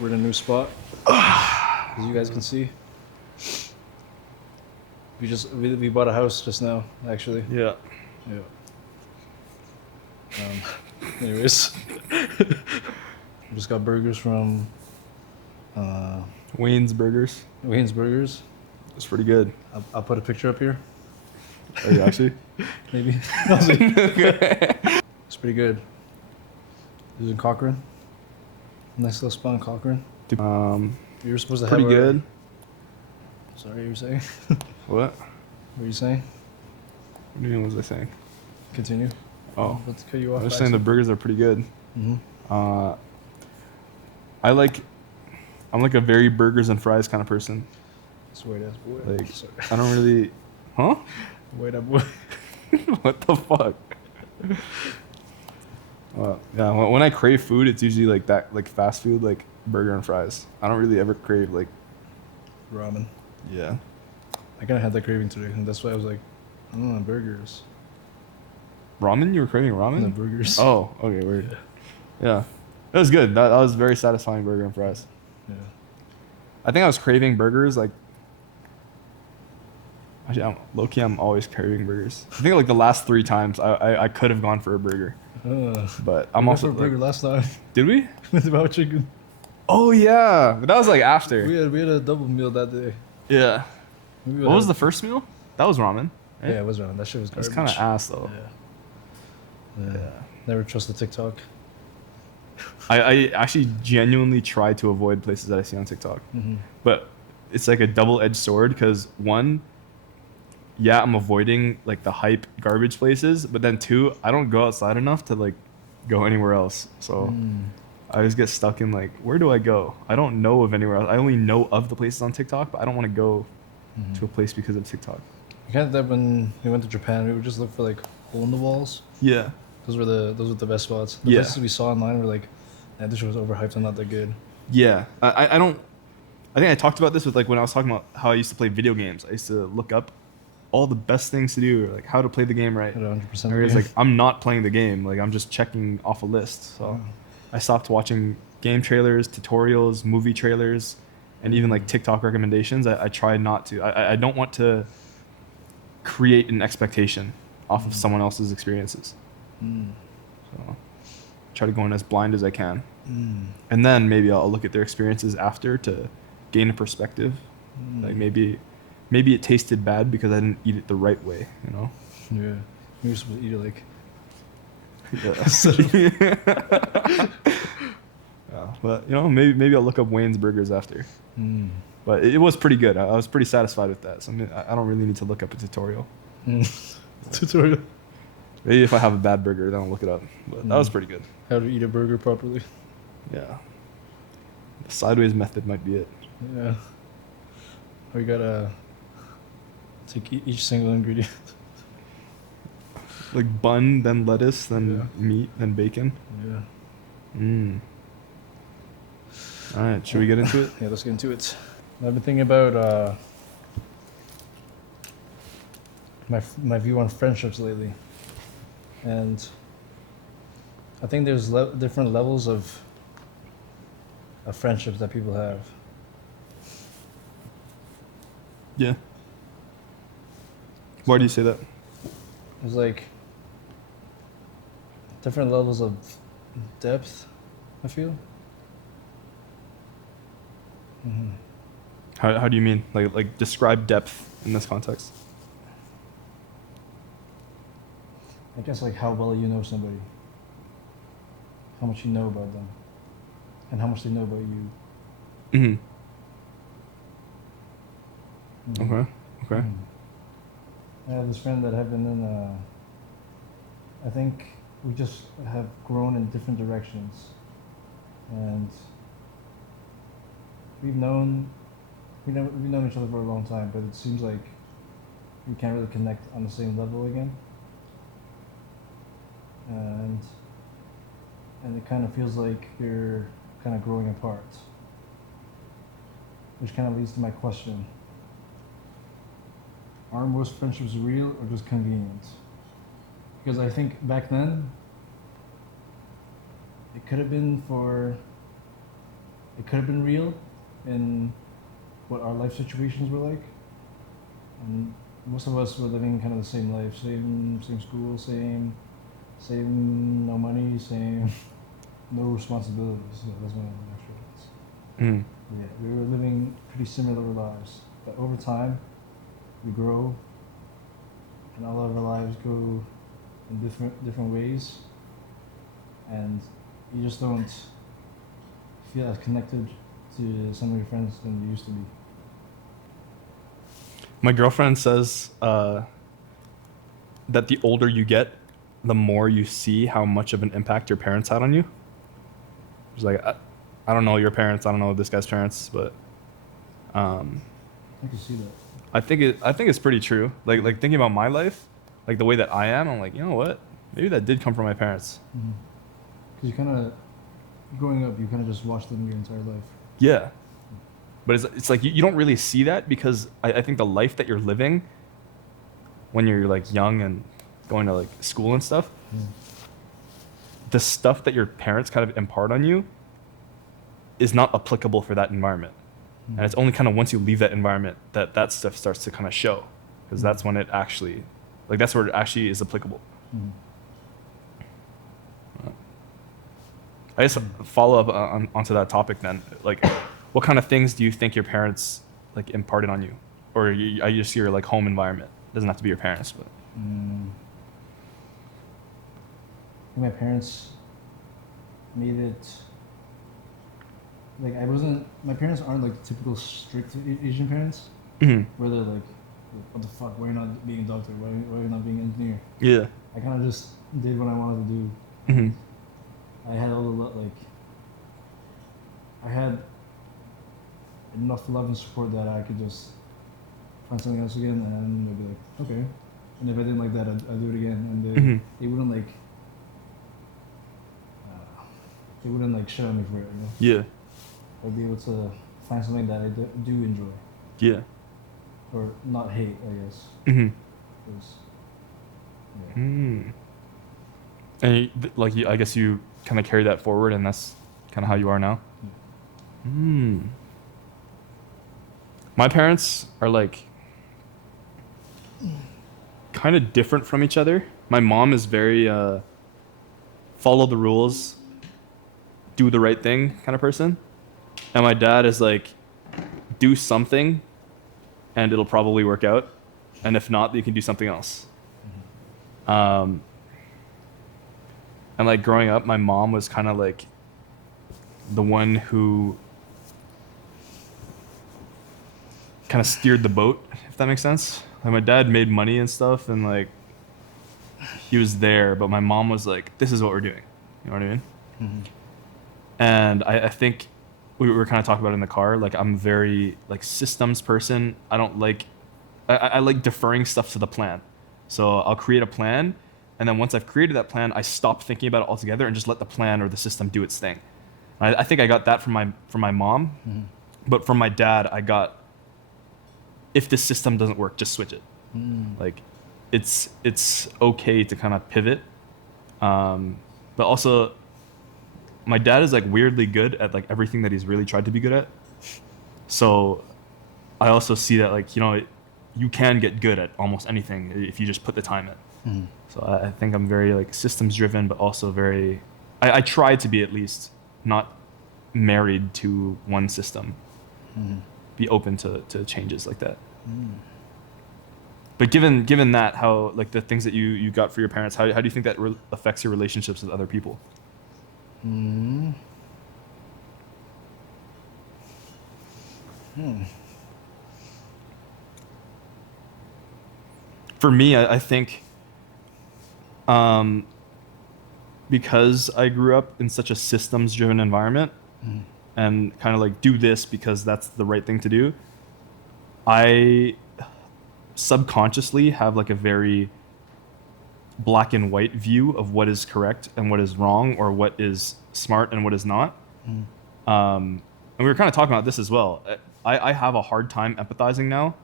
We're in a new spot, as you guys can see. We bought a house just now, actually. Yeah. Yeah. Anyways, we just got burgers from Wayne's Burgers. Wayne's Burgers. It's pretty good. I'll put a picture up here. Are you actually? Maybe. It's pretty good. It was in Cochrane. Nice little spot in Cochrane. You were supposed to Pretty have good. Sorry, you were saying? What? What were you saying? What do you mean, what was I saying? Continue. Oh. Let's cut you I off. was saying the burgers are pretty good. Mm-hmm. I'm like a very burgers and fries kind of person. Swear that's boy. Like, Sorry. I don't really... Huh? Wait up, boy. What the fuck? Yeah, when I crave food, it's usually like that, like fast food, like burger and fries. I don't really ever crave like... Ramen. Yeah. I kind of had that craving today, and that's why I was like, burgers. Ramen? You were craving ramen? No, burgers. Oh, okay, weird. Yeah. It was good. That was very satisfying burger and fries. Yeah. I think I was craving burgers like... Actually, low-key, I'm always craving burgers. I think like the last 3 times I could have gone for a burger. But I'm we also... went for a burger last time. Did we? With about chicken. Oh, yeah. But that was like after. We had a double meal that day. Yeah. What was the first meal? That was ramen. Right? Yeah, it was ramen. That shit was garbage. It's kind of ass, though. Yeah. Never trust the TikTok. I actually genuinely try to avoid places that I see on TikTok. Mm-hmm. But it's like a double-edged sword because one, yeah, I'm avoiding like the hype garbage places, but then 2, I don't go outside enough to like go anywhere else. So I always get stuck in like, where do I go? I don't know of anywhere else. I only know of the places on TikTok, but I don't want to go to a place because of TikTok. You kind of that when we went to Japan, we would just look for like hole in the walls. Yeah. Those were the best spots. The Yeah. places we saw online were like, this shit was overhyped and not that good. Yeah. I don't... I think I talked about this with like when I was talking about how I used to play video games. I used to look up all the best things to do, or like how to play the game right. 100%. Whereas like I'm not playing the game, like I'm just checking off a list. So I stopped watching game trailers, tutorials, movie trailers, and even like TikTok recommendations. I try not to. I don't want to create an expectation off of someone else's experiences. So try to go in as blind as I can. And then maybe I'll look at their experiences after to gain a perspective. Like maybe it tasted bad because I didn't eat it the right way, you know? Yeah. We were supposed to eat it like... Yeah, but you know, maybe I'll look up Wayne's Burgers after. But it was pretty good. I was pretty satisfied with that. So I don't really need to look up a tutorial. Tutorial. Maybe if I have a bad burger, then I'll look it up. But that was pretty good. How to eat a burger properly. Yeah. The sideways method might be it. Yeah. We gotta take each single ingredient. Like bun, then lettuce, then meat, then bacon. Yeah. All right, should we get into it? Yeah, let's get into it. I've been thinking about my view on friendships lately, and I think there's different levels of friendships that people have. Yeah. Why do you say that? There's like different levels of depth, I feel. How do you mean? Like describe depth in this context. I guess like how well you know somebody, how much you know about them, and how much they know about you. Okay. I have this friend that have been in. I think we just have grown in different directions, and we've known each other for a long time, but it seems like we can't really connect on the same level again. And it kind of feels like you're kind of growing apart, which kind of leads to my question: are most friendships real or just convenient? Because I think back then it could have been could have been real in what our life situations were like. And most of us were living kind of the same life, same school, same no money, same no responsibilities. Yeah, that's one of the extra ones. Mm. Yeah, we were living pretty similar lives, but over time, we grow, and all of our lives go in different ways, and you just don't feel as connected to some of your friends than you used to be. My girlfriend says that the older you get, the more you see how much of an impact your parents had on you. She's like, I don't know your parents, I don't know this guy's parents, but I can see that. I think it's pretty true. Like thinking about my life, like the way that I am, I'm like, you know what? Maybe that did come from my parents. Because you kind of, growing up, you kind of just watched them your entire life. Yeah. But it's like you don't really see that because I think the life that you're living when you're like young and going to like school and stuff, the stuff that your parents kind of impart on you is not applicable for that environment. And it's only kind of once you leave that environment that stuff starts to kind of show, because that's when it actually, like that's where it actually is applicable. I guess follow up onto that topic then, like what kind of things do you think your parents like imparted on you, or I just your like home environment? Doesn't have to be your parents, but. My parents made it. Like my parents aren't like typical strict Asian parents, where they're like, what the fuck, why are you not being a doctor, why are you not being an engineer? Yeah. I kind of just did what I wanted to do. I had I had enough love and support that I could just find something else again, and they'd be like, okay. And if I didn't like that, I'd do it again, and they wouldn't like, shit on me for it, you know? Yeah. I'd be able to find something that I do enjoy. Yeah. Or not hate, I guess. 'Cause, yeah. And I guess you kind of carry that forward, and that's kind of how you are now. My parents are like kind of different from each other. My mom is very follow the rules, do the right thing kind of person, and my dad is like do something, and it'll probably work out, and if not, you can do something else. And like growing up, my mom was kind of like the one who kind of steered the boat, if that makes sense. Like my dad made money and stuff, and like he was there, but my mom was like, this is what we're doing. You know what I mean? And I think we were kind of talking about it in the car, like I'm very like systems person. I don't like, I like deferring stuff to the plan. So I'll create a plan, and then once I've created that plan, I stop thinking about it altogether and just let the plan or the system do its thing. I think I got that from my mom, but from my dad, I got, if this system doesn't work, just switch it. Like, it's okay to kind of pivot, but also, my dad is like weirdly good at like everything that he's really tried to be good at. So, I also see that like you can get good at almost anything if you just put the time in. So I think I'm very like systems driven, but also very, I try to be at least not married to one system. Be open to changes like that. But given that, how like the things that you got for your parents, how do you think that affects your relationships with other people? For me, I think because I grew up in such a systems driven environment and kind of like do this because that's the right thing to do, I subconsciously have like a very black and white view of what is correct and what is wrong, or what is smart and what is not. And we were kind of talking about this as well. I have a hard time empathizing now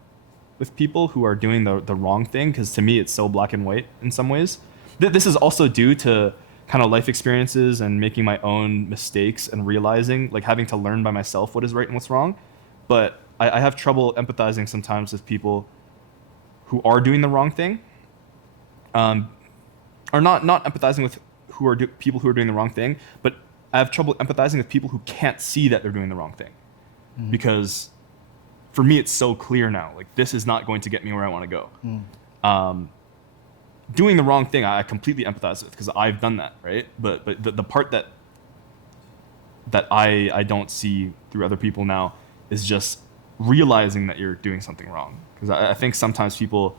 with people who are doing the wrong thing, because to me it's so black and white in some ways. This is also due to kind of life experiences and making my own mistakes and realizing, like having to learn by myself what is right and what's wrong. But I have trouble empathizing sometimes with people who are doing the wrong thing, or not empathizing with people who are doing the wrong thing, but I have trouble empathizing with people who can't see that they're doing the wrong thing, because for me it's so clear now. Like, this is not going to get me where I want to go. Doing the wrong thing, I completely empathize with, because I've done that, right? But the part that I don't see through other people now is just realizing that you're doing something wrong. Because I think sometimes people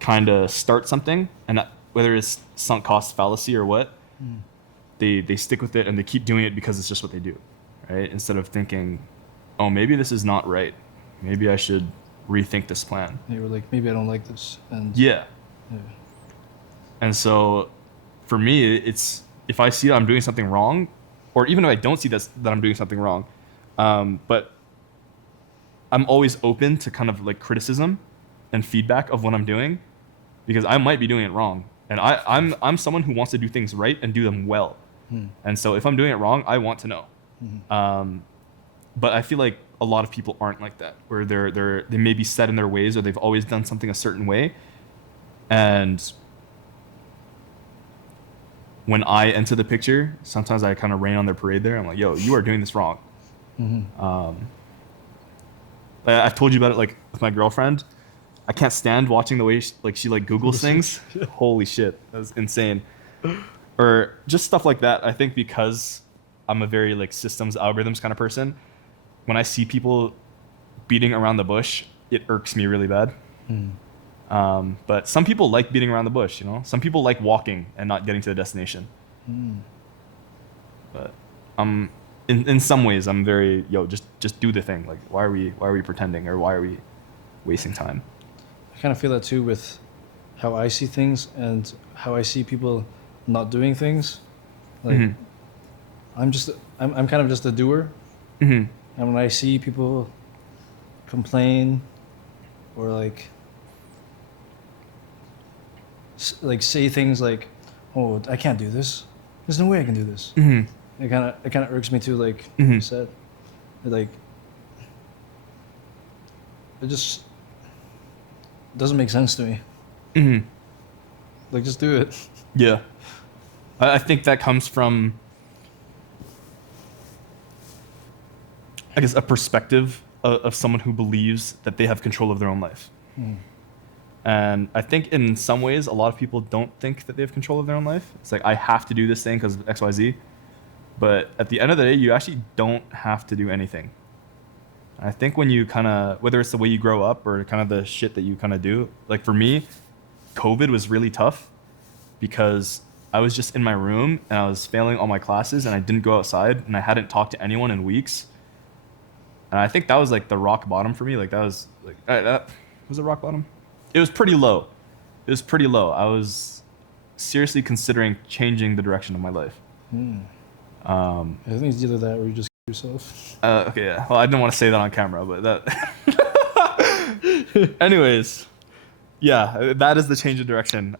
kind of start something, and whether it's sunk cost fallacy or what, they stick with it and they keep doing it because it's just what they do, right? Instead of thinking, oh, maybe this is not right. Maybe I should rethink this plan. You were like, maybe I don't like this. And yeah. And so for me, it's, if I see that I'm doing something wrong, or even if I don't see that I'm doing something wrong, but I'm always open to kind of like criticism and feedback of what I'm doing, because I might be doing it wrong. And I'm someone who wants to do things right and do them well. And so if I'm doing it wrong, I want to know. But I feel like a lot of people aren't like that, where they may be set in their ways, or they've always done something a certain way. And when I enter the picture, sometimes I kind of rain on their parade there. I'm like, yo, you are doing this wrong. I've told you about it, like with my girlfriend. I can't stand watching the way she Googles things. Holy shit, that's insane. Or just stuff like that. I think because I'm a very like systems, algorithms kind of person, when I see people beating around the bush, it irks me really bad. But some people like beating around the bush, you know? Some people like walking and not getting to the destination. But in some ways, I'm very, just do the thing. Like, why are we pretending, or why are we wasting time? I kind of feel that too with how I see things and how I see people not doing things. Like, I'm kind of just a doer. And when I see people complain or like say things like, "Oh, I can't do this. There's no way I can do this." It kind of irks me too. Like you said, like it just doesn't make sense to me. Like, just do it. Yeah, I think that comes from, I guess, a perspective of someone who believes that they have control of their own life. And I think in some ways, a lot of people don't think that they have control of their own life. It's like, I have to do this thing because of X, Y, Z. But at the end of the day, you actually don't have to do anything. I think when you kind of, whether it's the way you grow up or kind of the shit that you kind of do, like for me, COVID was really tough because I was just in my room and I was failing all my classes and I didn't go outside and I hadn't talked to anyone in weeks. And I think that was like the rock bottom for me. Like, that was like, that was it rock bottom? It was pretty low. I was seriously considering changing the direction of my life. I think it's either that or you just yourself. Okay, yeah. Well, I didn't want to say that on camera, but that. Anyways, yeah, that is the change of direction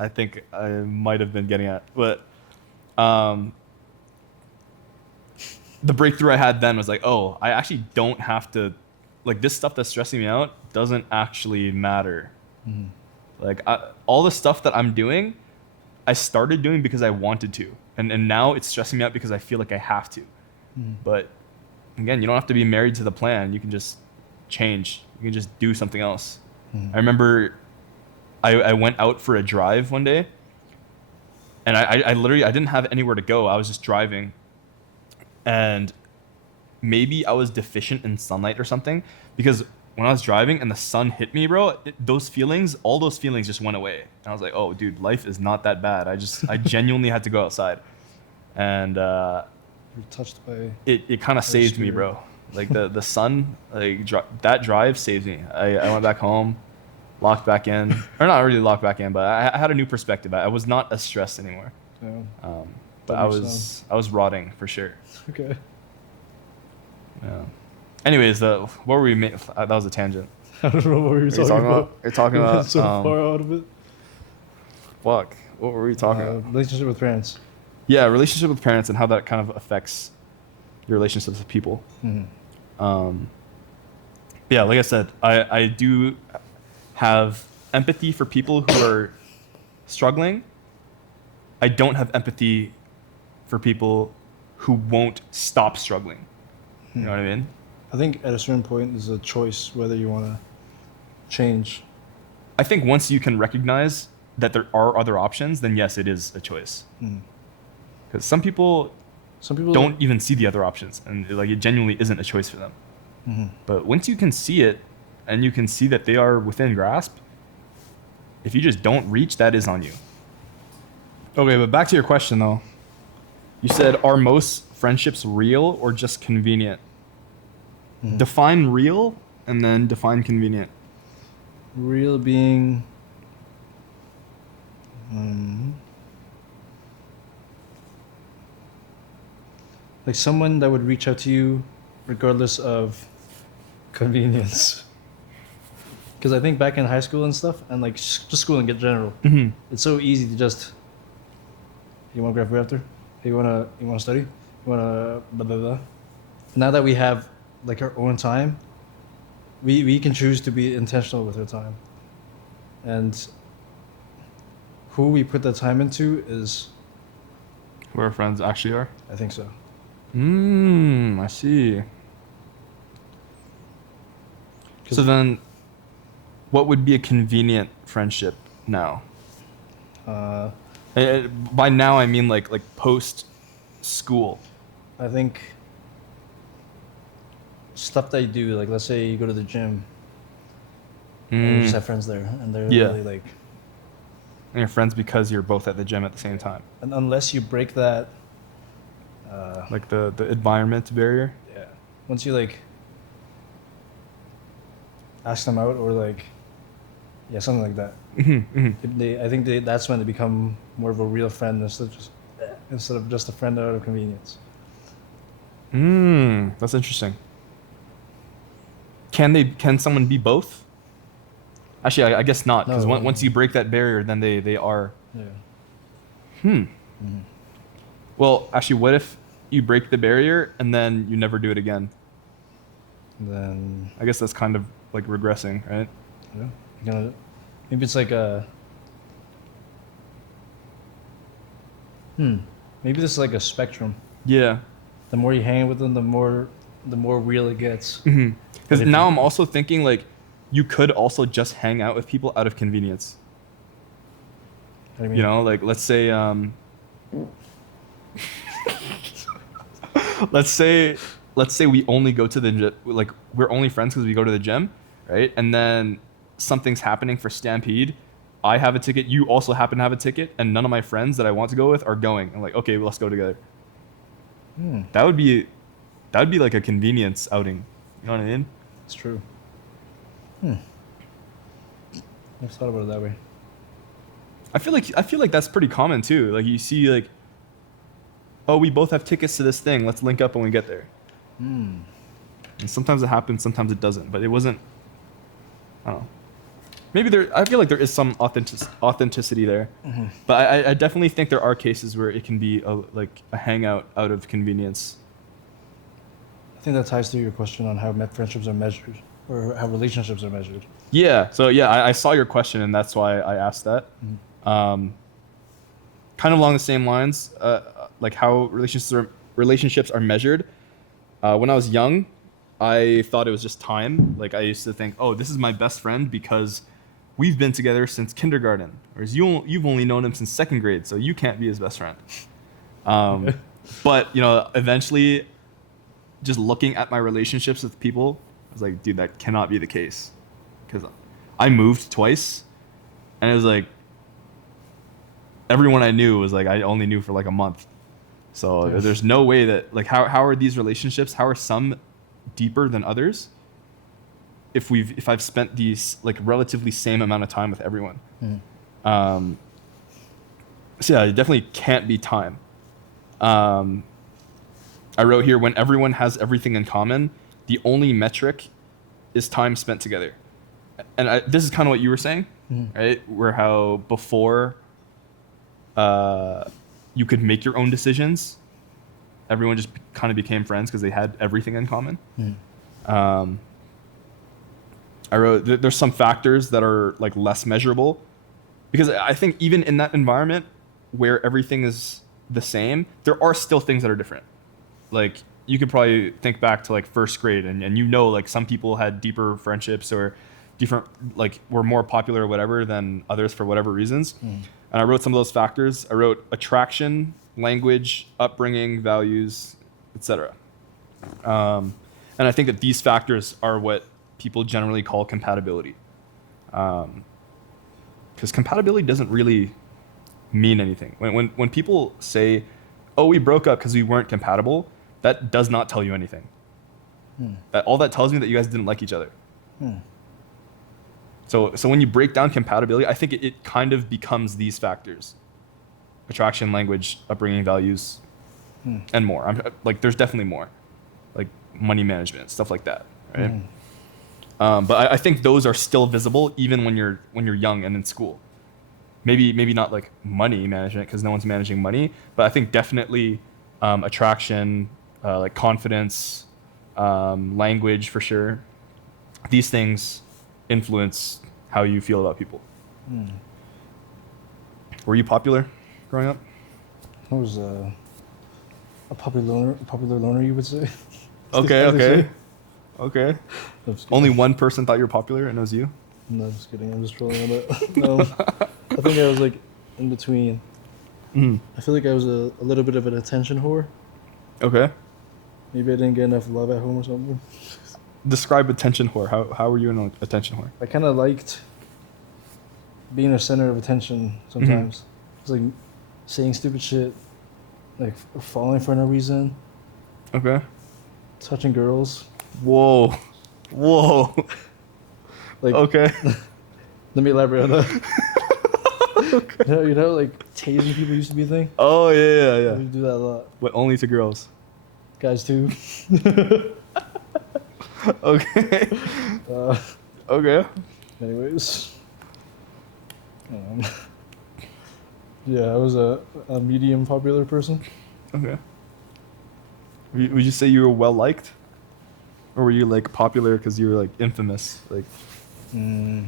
I think I might have been getting at. But the breakthrough I had then was like, oh, I actually don't have to, like, this stuff that's stressing me out doesn't actually matter. Like, all the stuff that I'm doing, I started doing because I wanted to. And now it's stressing me out because I feel like I have to. But again, you don't have to be married to the plan. You can just change. You can just do something else. I remember I went out for a drive one day, and I literally, I didn't have anywhere to go. I was just driving, and maybe I was deficient in sunlight or something, because when I was driving and the sun hit me, bro, all those feelings just went away. And I was like, oh, dude, life is not that bad. I genuinely had to go outside. And you're touched by it kind of saved me, bro. Like the sun, like that drive saved me. I went back home, locked back in, or not really locked back in, but I had a new perspective. I was not as stressed anymore. Yeah. But I was rotting for sure. Okay. Yeah. Anyways, what were we? That was a tangent. I don't know what we were talking about. You're talking about so far out of it. Fuck. What were we talking about? Relationship with parents. Yeah, relationship with parents and how that kind of affects your relationships with people. Yeah, like I said, I do have empathy for people who are struggling. I don't have empathy for people who won't stop struggling. You know what I mean? I think at a certain point, there's a choice whether you want to change. I think once you can recognize that there are other options, then yes, it is a choice. Because some people don't even see the other options, and like it genuinely isn't a choice for them. But once you can see it, and you can see that they are within grasp, if you just don't reach, that is on you. Okay, but back to your question though. You said, are most friendships real or just convenient? Define real and then define convenient. Real being like someone that would reach out to you regardless of convenience. Because I think back in high school and stuff, and like just school and get general, it's so easy to just, you want to grab food after? Hey, you wanna study? You wanna blah blah blah. Now that we have like our own time, we can choose to be intentional with our time, and who we put the time into is, Where our friends actually are? I think so. I see. So then, what would be a convenient friendship now? By now, I mean like post school. I think stuff that you do, like let's say you go to the gym and you just have friends there, and they're really like. And you're friends because you're both at the gym at the same time. And unless you break that. Like the environment barrier. Yeah. Once you like ask them out or like, yeah, something like that. I think that's when they become more of a real friend instead of just a friend out of convenience. That's interesting. Can someone be both? Actually, I guess not, because once you break that barrier, then they are. Yeah. Well, actually, what if you break the barrier and then you never do it again? Then I guess that's kind of like regressing, right? Yeah. Maybe it's like a. Maybe this is like a spectrum. Yeah. The more you hang with them, the more real it gets. Because now I'm also thinking like, you could also just hang out with people out of convenience. What do you mean? You know, like let's say, let's say we only go to the gym, like we're only friends because we go to the gym, right? And then something's happening for Stampede. I have a ticket. You also happen to have a ticket, and none of my friends that I want to go with are going. I'm like, okay, well, let's go together. That would be like a convenience outing. You know what I mean? It's true. Never thought about it that way. I feel like that's pretty common too. Like you see like, oh, we both have tickets to this thing. Let's link up when we get there. And sometimes it happens, sometimes it doesn't. But it wasn't. I don't know. Maybe I feel like there is some authenticity there. But I definitely think there are cases where it can be like a hangout out of convenience. I think that ties to your question on how friendships are measured, or how relationships are measured. Yeah. So yeah, I saw your question, and that's why I asked that. Kind of along the same lines, like how relationships are measured. When I was young, I thought it was just time. Like I used to think, oh, this is my best friend because we've been together since kindergarten, whereas you've only known him since second grade, so you can't be his best friend. But eventually, just looking at my relationships with people, I was like, dude, that cannot be the case, because I moved twice, and it was like everyone I knew was like I only knew for like a month. So there's no way that like how are these relationships? How are some deeper than others? If I've spent these like relatively same amount of time with everyone. So yeah, it definitely can't be time. I wrote here, when everyone has everything in common, the only metric is time spent together. And this is kind of what you were saying, right? Where how before you could make your own decisions. Everyone just kind of became friends because they had everything in common. I wrote there's some factors that are like less measurable, because I think even in that environment where everything is the same, there are still things that are different. Like you could probably think back to like first grade, and you know, like some people had deeper friendships or different, like were more popular or whatever than others for whatever reasons. And I wrote some of those factors. I wrote attraction, language, upbringing, values, etc. And I think that these factors are what people generally call compatibility. Because compatibility doesn't really mean anything. When people say, oh, we broke up because we weren't compatible, that does not tell you anything. All that tells me that you guys didn't like each other. So when you break down compatibility, I think it kind of becomes these factors: attraction, language, upbringing, values, and more. Like there's definitely more, like money management, stuff like that, right? But I think those are still visible even when you're young and in school. Maybe not like money management, because no one's managing money, but I think definitely attraction, like confidence, language for sure. These things influence how you feel about people. Were you popular growing up? I was a popular loner, you would say. Okay. Only kidding. one person thought you were popular, and it was you? No, just kidding. I'm just trolling on that. I think I was like in between. I feel like I was a little bit of an attention whore. Okay. Maybe I didn't get enough love at home or something. Describe attention whore. How were you an attention whore? I kind of liked being a center of attention sometimes. It's like saying stupid shit, like falling for no reason, Okay. touching girls. Whoa. Like, Okay. let me elaborate on that. Okay. You know, like tasing people used to be a thing. Oh yeah. We do that a lot. But only to girls. Guys too. Okay. Okay. Anyways. Yeah, I was a medium popular person. Okay. Would you say you were well liked, or were you like popular because you were like infamous? Like. No,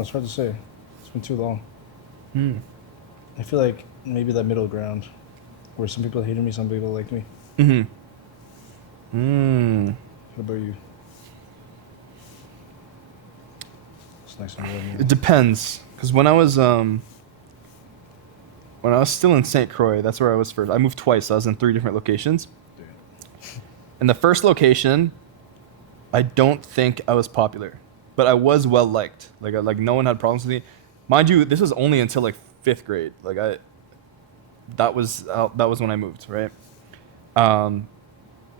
it's hard to say. It's been too long. I feel like maybe that middle ground, where some people hated me, some people liked me. What about you? It's nice and warm. It depends, because when I was still in St. Croix, that's where I was first. I moved twice. So I was in 3 different locations. In the first location, I don't think I was popular, but I was well liked. Like no one had problems with me. Mind you, this was only until like 5th grade. That was when I moved, right? But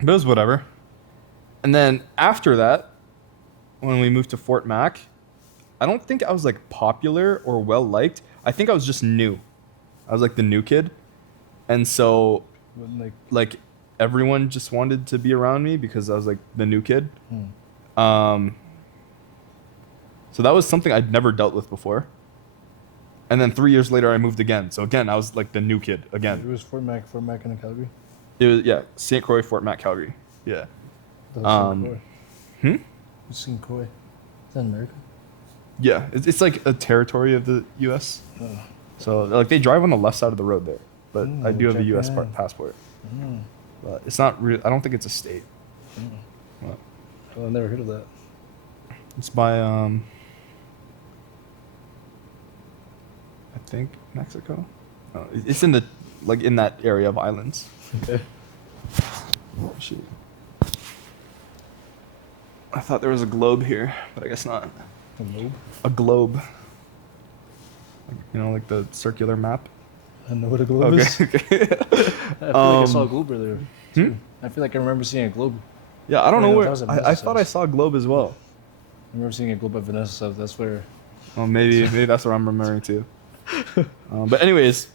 it was whatever. And then after that, when we moved to Fort Mac, I don't think I was like popular or well liked. I think I was just new. I was like the new kid, and so like everyone just wanted to be around me because I was like the new kid. So that was something I'd never dealt with before. And then 3 years later, I moved again. So again, I was like the new kid again. It was Fort Mac and Calgary. It was St. Croix, Fort Mac, Calgary. Yeah. St. Croix. Is that America? Yeah, it's like a territory of the U.S. So like they drive on the left side of the road there, but I do have a U.S. passport. But it's not real. I don't think it's a state. Well, I've never heard of that. It's by I think Mexico. Oh, it's in the in that area of islands. Okay. Oh, shit. I thought there was a globe here, but I guess not. A globe? A globe. Like the circular map. I know what a globe is. Okay. I feel like I saw a globe earlier. I feel like I remember seeing a globe. Yeah, I don't know where. That was at I Vanessa's thought I house. saw a globe as well. I remember seeing a globe at Vanessa's house. That's where. Well, maybe that's what I'm remembering too. But anyways,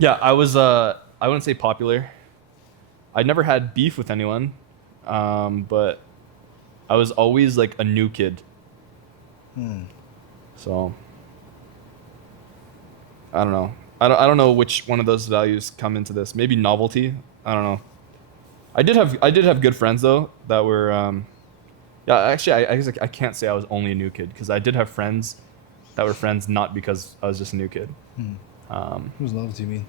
yeah, I was I wouldn't say popular. I never had beef with anyone, but I was always like a new kid. So I don't know. I don't know which one of those values come into this. Maybe novelty. I don't know. I did have good friends though that were yeah, actually I guess I can't say I was only a new kid because I did have friends that were friends not because I was just a new kid. Hmm. Um, What does novelty mean?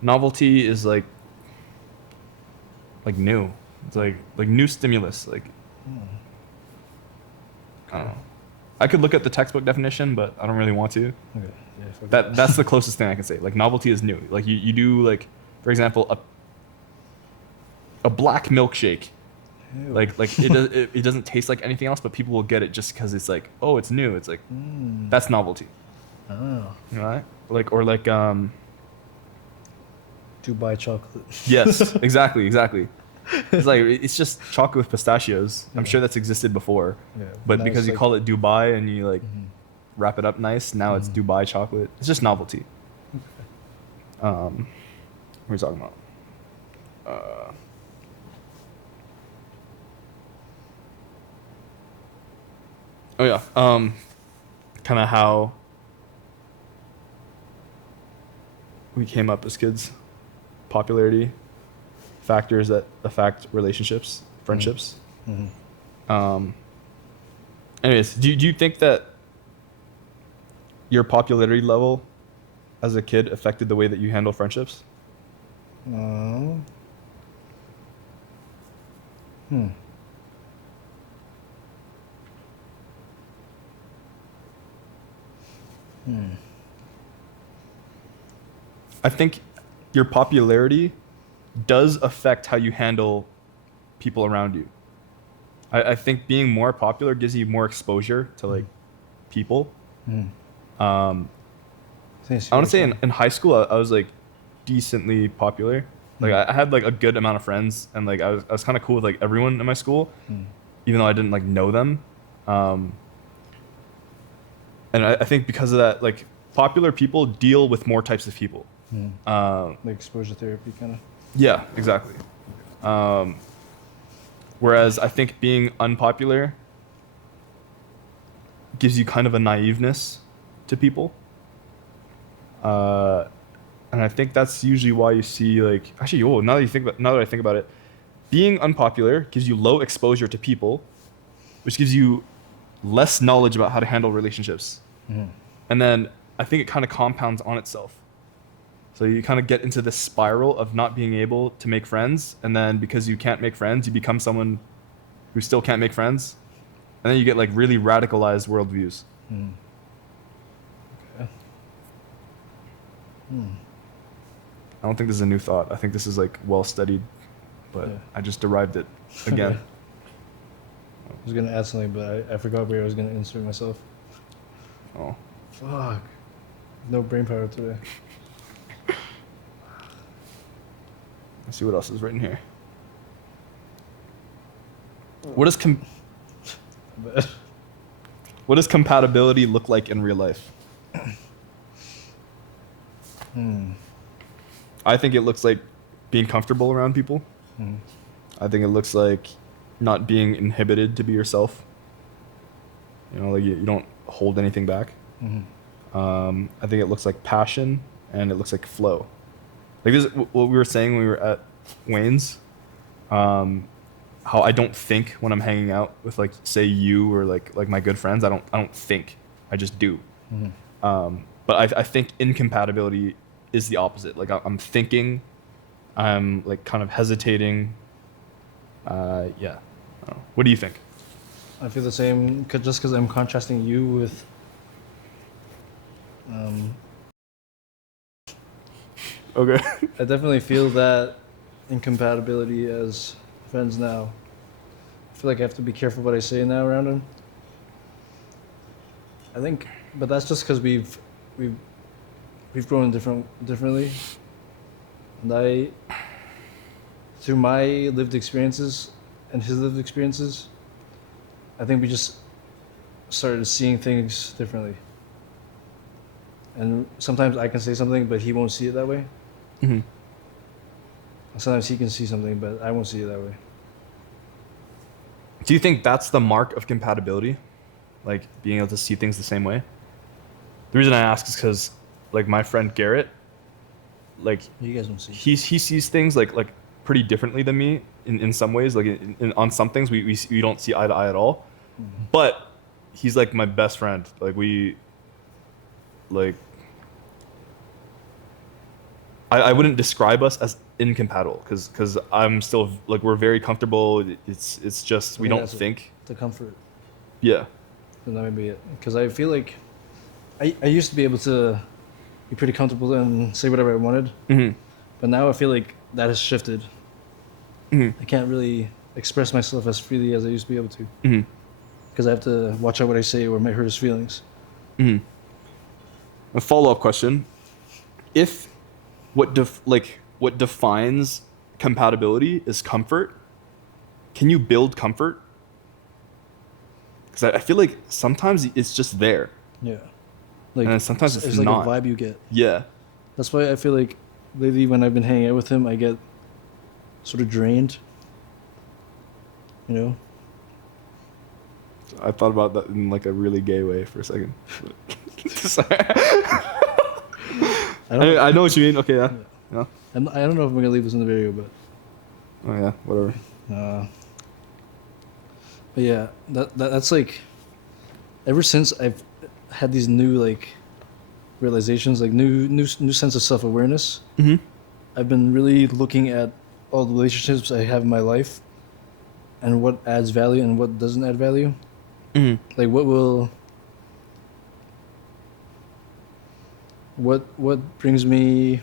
Novelty is like new. It's like new stimulus. Like Hmm. I don't know. I could look at the textbook definition, but I don't really want to. Okay. Yeah. Fuck That's the closest thing I can say. Like novelty is new. Like you do like for example a black milkshake. Ew. Like it doesn't taste like anything else, but people will get it just because it's like, oh, it's new. It's like Mm. that's novelty. Oh. Right? Like Dubai chocolate. yes, exactly. It's like it's just chocolate with pistachios. I'm Yeah. sure that's existed before. Yeah. But now because it's you like- call it Dubai and you like Mhm. wrap it up nice, now it's Mhm. Dubai chocolate. It's just novelty. What are we talking about? Oh yeah. Kind of how we came up as kids. Popularity, factors that affect relationships, friendships. Mhm. Anyways, do you think that your popularity level as a kid affected the way that you handle friendships? Oh. Hmm. Hmm. I think your popularity does affect how you handle people around you. I think being more popular gives you more exposure to like people. Hmm. Um, I I want to say in high school I was like decently popular. Like I had like a good amount of friends and like I was kind of cool with like everyone in my school, even though I didn't like know them. And I think because of that, like popular people deal with more types of people. Like exposure therapy, kind of. Yeah, exactly. Whereas I think being unpopular gives you kind of a naiveness to people. And I think that's usually why you see like actually, oh, now that I think about it, being unpopular gives you low exposure to people, which gives you less knowledge about how to handle relationships. And then I think it kind of compounds on itself. So you kind of get into this spiral of not being able to make friends, and then because you can't make friends, you become someone who still can't make friends, and then you get like really radicalized worldviews. Okay. I don't think this is a new thought. I think this is like well studied, but Yeah. I just derived it again. Okay. I was gonna add something, but I forgot where I was gonna insert myself. Oh, Fuck. No brain power today. let's see what else is written here. What does But what does compatibility look like in real life? I think it looks like being comfortable around people. I think it looks like not being inhibited to be yourself. You know, like you don't hold anything back. I think it looks like passion and it looks like flow. Like this is what we were saying when we were at Wayne's. How I don't think when I'm hanging out with like say you or like my good friends. I don't think. I just do. But I think incompatibility is the opposite. Like I'm thinking, I'm like kind of hesitating. Yeah. I don't know. What do you think? I feel the same, just because I'm contrasting you with. Okay. I definitely feel that incompatibility as friends now. I feel like I have to be careful what I say now around him. I think, but that's just because we've grown differently, and through my lived experiences and his lived experiences, I think we just started seeing things differently. And sometimes I can say something, but he won't see it that way. Mm-hmm. Sometimes he can see something, but I won't see it that way. Do you think that's the mark of compatibility? Like being able to see things the same way? The reason I ask is because like my friend Garrett, like You guys don't see. he sees things like pretty differently than me in some ways. Like on some things we don't see eye to eye at all. But he's like my best friend. Like like I wouldn't describe us as incompatible because I'm still like we're very comfortable. It's just we think don't that's think. The comfort. Yeah. And that may be it. Because I feel like I used to be able to be pretty comfortable and say whatever I wanted. Mm-hmm. But now I feel like that has shifted. Mm-hmm. I can't really express myself as freely as I used to be able to. Mm-hmm. Because I have to watch out what I say or it might hurt his feelings. Mm-hmm. A follow-up question: if what defines compatibility is comfort, can you build comfort? Because I feel like sometimes it's just there. Yeah. Like, And then sometimes it's like not. a vibe you get. Yeah. That's why I feel like lately when I've been hanging out with him, I get sort of drained. You know? I thought about that in like a really gay way for a second. Sorry. I know what you mean. Okay, yeah. Yeah. I don't know if I'm going to leave this in the video, but... Oh yeah, whatever. But yeah, that's like... Ever since I've had these new, like, realizations, like, new sense of self-awareness, Mm-hmm. I've been really looking at all the relationships I have in my life and what adds value and what doesn't add value. Mm-hmm. Like, what brings me...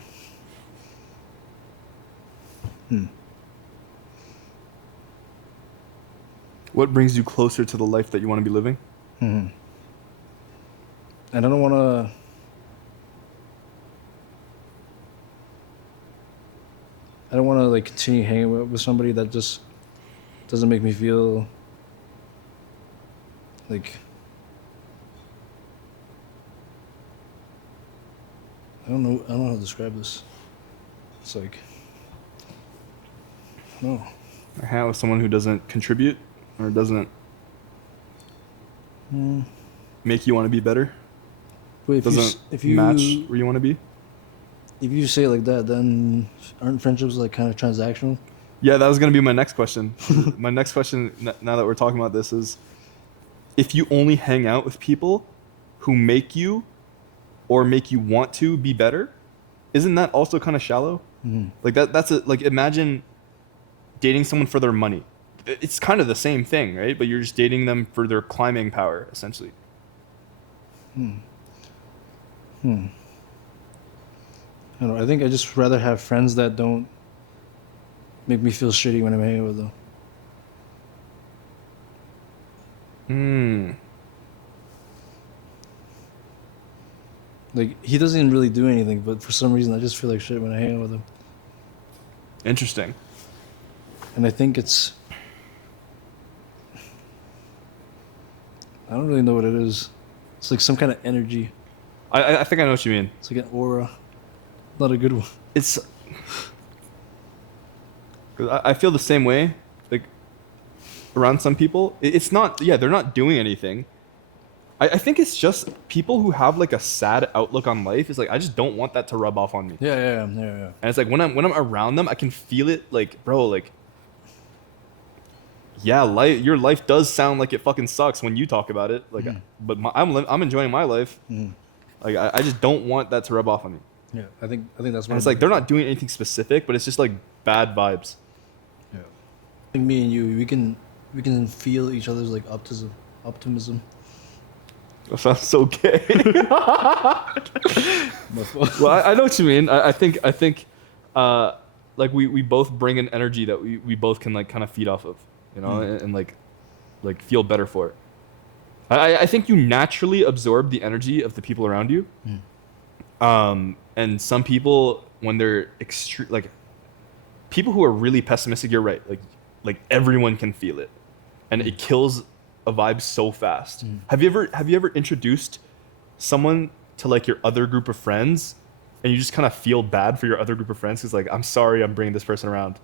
What brings you closer to the life that you want to be living? And I don't want to... I don't want to, like, continue hanging with somebody that just doesn't make me feel like... I don't know how to describe this. It's like... No. I hang out with someone who doesn't contribute or doesn't make you want to be better. Wait, Doesn't if you match where you want to be. If you say it like that, then aren't friendships like kind of transactional? Yeah, that was gonna be my next question. My next question, now that we're talking about this, is if you only hang out with people who make you or make you want to be better, isn't that also kind of shallow? Mm-hmm. Like that's like imagine dating someone for their money. It's kind of the same thing, right? But you're just dating them for their climbing power, essentially. I don't know. I think I just rather have friends that don't make me feel shitty when I'm hanging with them. Like, he doesn't really do anything, but for some reason I just feel like shit when I hang out with him. Interesting. And I think it's... I don't really know what it is. It's like some kind of energy. I think I know what you mean. It's like an aura. Not a good one. It's... 'cause I feel the same way, like, around some people. It's not... Yeah, they're not doing anything. I think it's just people who have, like, a sad outlook on life. Is like, I just don't want that to rub off on me. Yeah. And it's like, when I'm around them, I can feel it, like, bro, like... Yeah, your life does sound like it fucking sucks when you talk about it. Like, but I'm enjoying my life. Like, I just don't want that to rub off on me. Yeah, I think that's what And it's like they're not doing anything specific, but it's just like bad vibes. Yeah. I think me and you, we can feel each other's like optimism. That sounds so gay. Well, I know what you mean. I think like we both bring an energy that we both can like kind of feed off of, you know, and like feel better for it. I think you naturally absorb the energy of the people around you. And some people, when they're extreme, like people who are really pessimistic, you're right. Like everyone can feel it, and it kills a vibe so fast. Have you ever introduced someone to like your other group of friends, and you just kind of feel bad for your other group of friends because like, I'm sorry, I'm bringing this person around.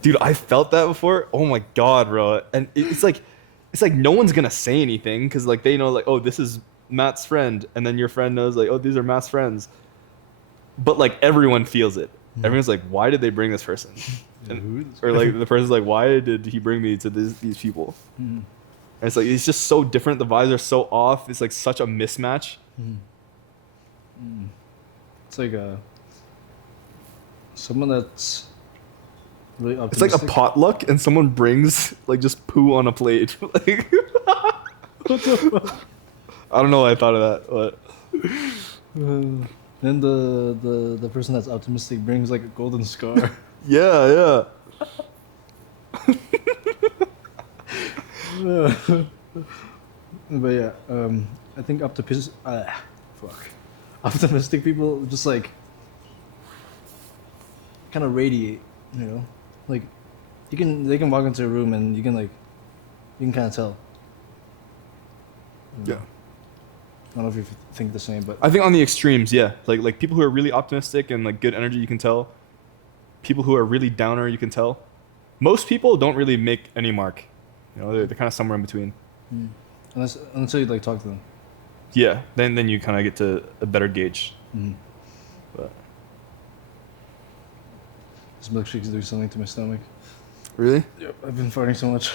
Dude, I felt that before. Oh my god, bro. And it's like no one's gonna say anything because like they know like, oh, this is Matt's friend, and then your friend knows like, oh, these are Matt's friends, but like everyone feels it. Everyone's like, why did they bring this person? Or like the person's like, why did he bring me to these people? And it's like it's just so different. The vibes are so off. It's like such a mismatch. It's like someone that's really It's like optimistic. a potluck, and someone brings like just poo on a plate. Like, What the fuck? I don't know why I thought of that, but Then the person that's optimistic brings like a golden scar. yeah. But yeah, I think optimistic people just like kind of radiate, you know, like they can walk into a room and you can kind of tell. Yeah. I don't know if you think the same, but I think on the extremes, yeah. Like people who are really optimistic and like good energy, you can tell. People who are really downer, you can tell. Most people don't really make any mark. You know, they're kind of somewhere in between. until you like talk to them. Yeah. Then you kind of get to a better gauge. But This milkshake's doing something to my stomach. really? Yep, I've been farting so much.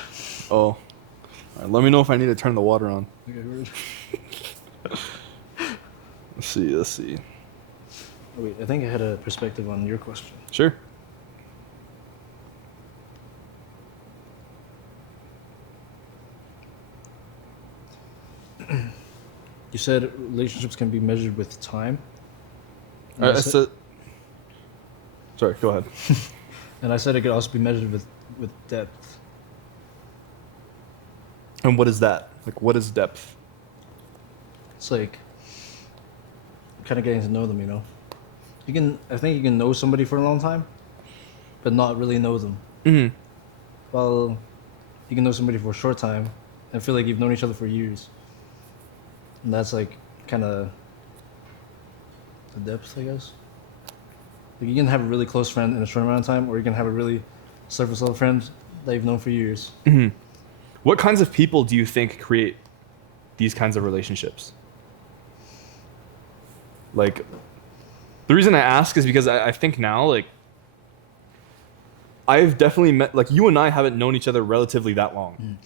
Oh. All right, let me know if I need to turn the water on. Like I heard. Let's see. Oh, wait, I think I had a perspective on your question. Sure. You said relationships can be measured with time. I said. Sorry, go ahead. And I said it could also be measured with depth. And what is that? Like, what is depth? It's like kind of getting to know them, you know. I think you can know somebody for a long time, but not really know them. Mm-hmm. Well, you can know somebody for a short time and feel like you've known each other for years. And that's like kind of the depth, I guess. Like you can have a really close friend in a short amount of time, or you can have a really surface level friend that you've known for years. Mm-hmm. What kinds of people do you think create these kinds of relationships? Like, the reason I ask is because I think now, like, I've definitely met, like, you and I haven't known each other relatively that long.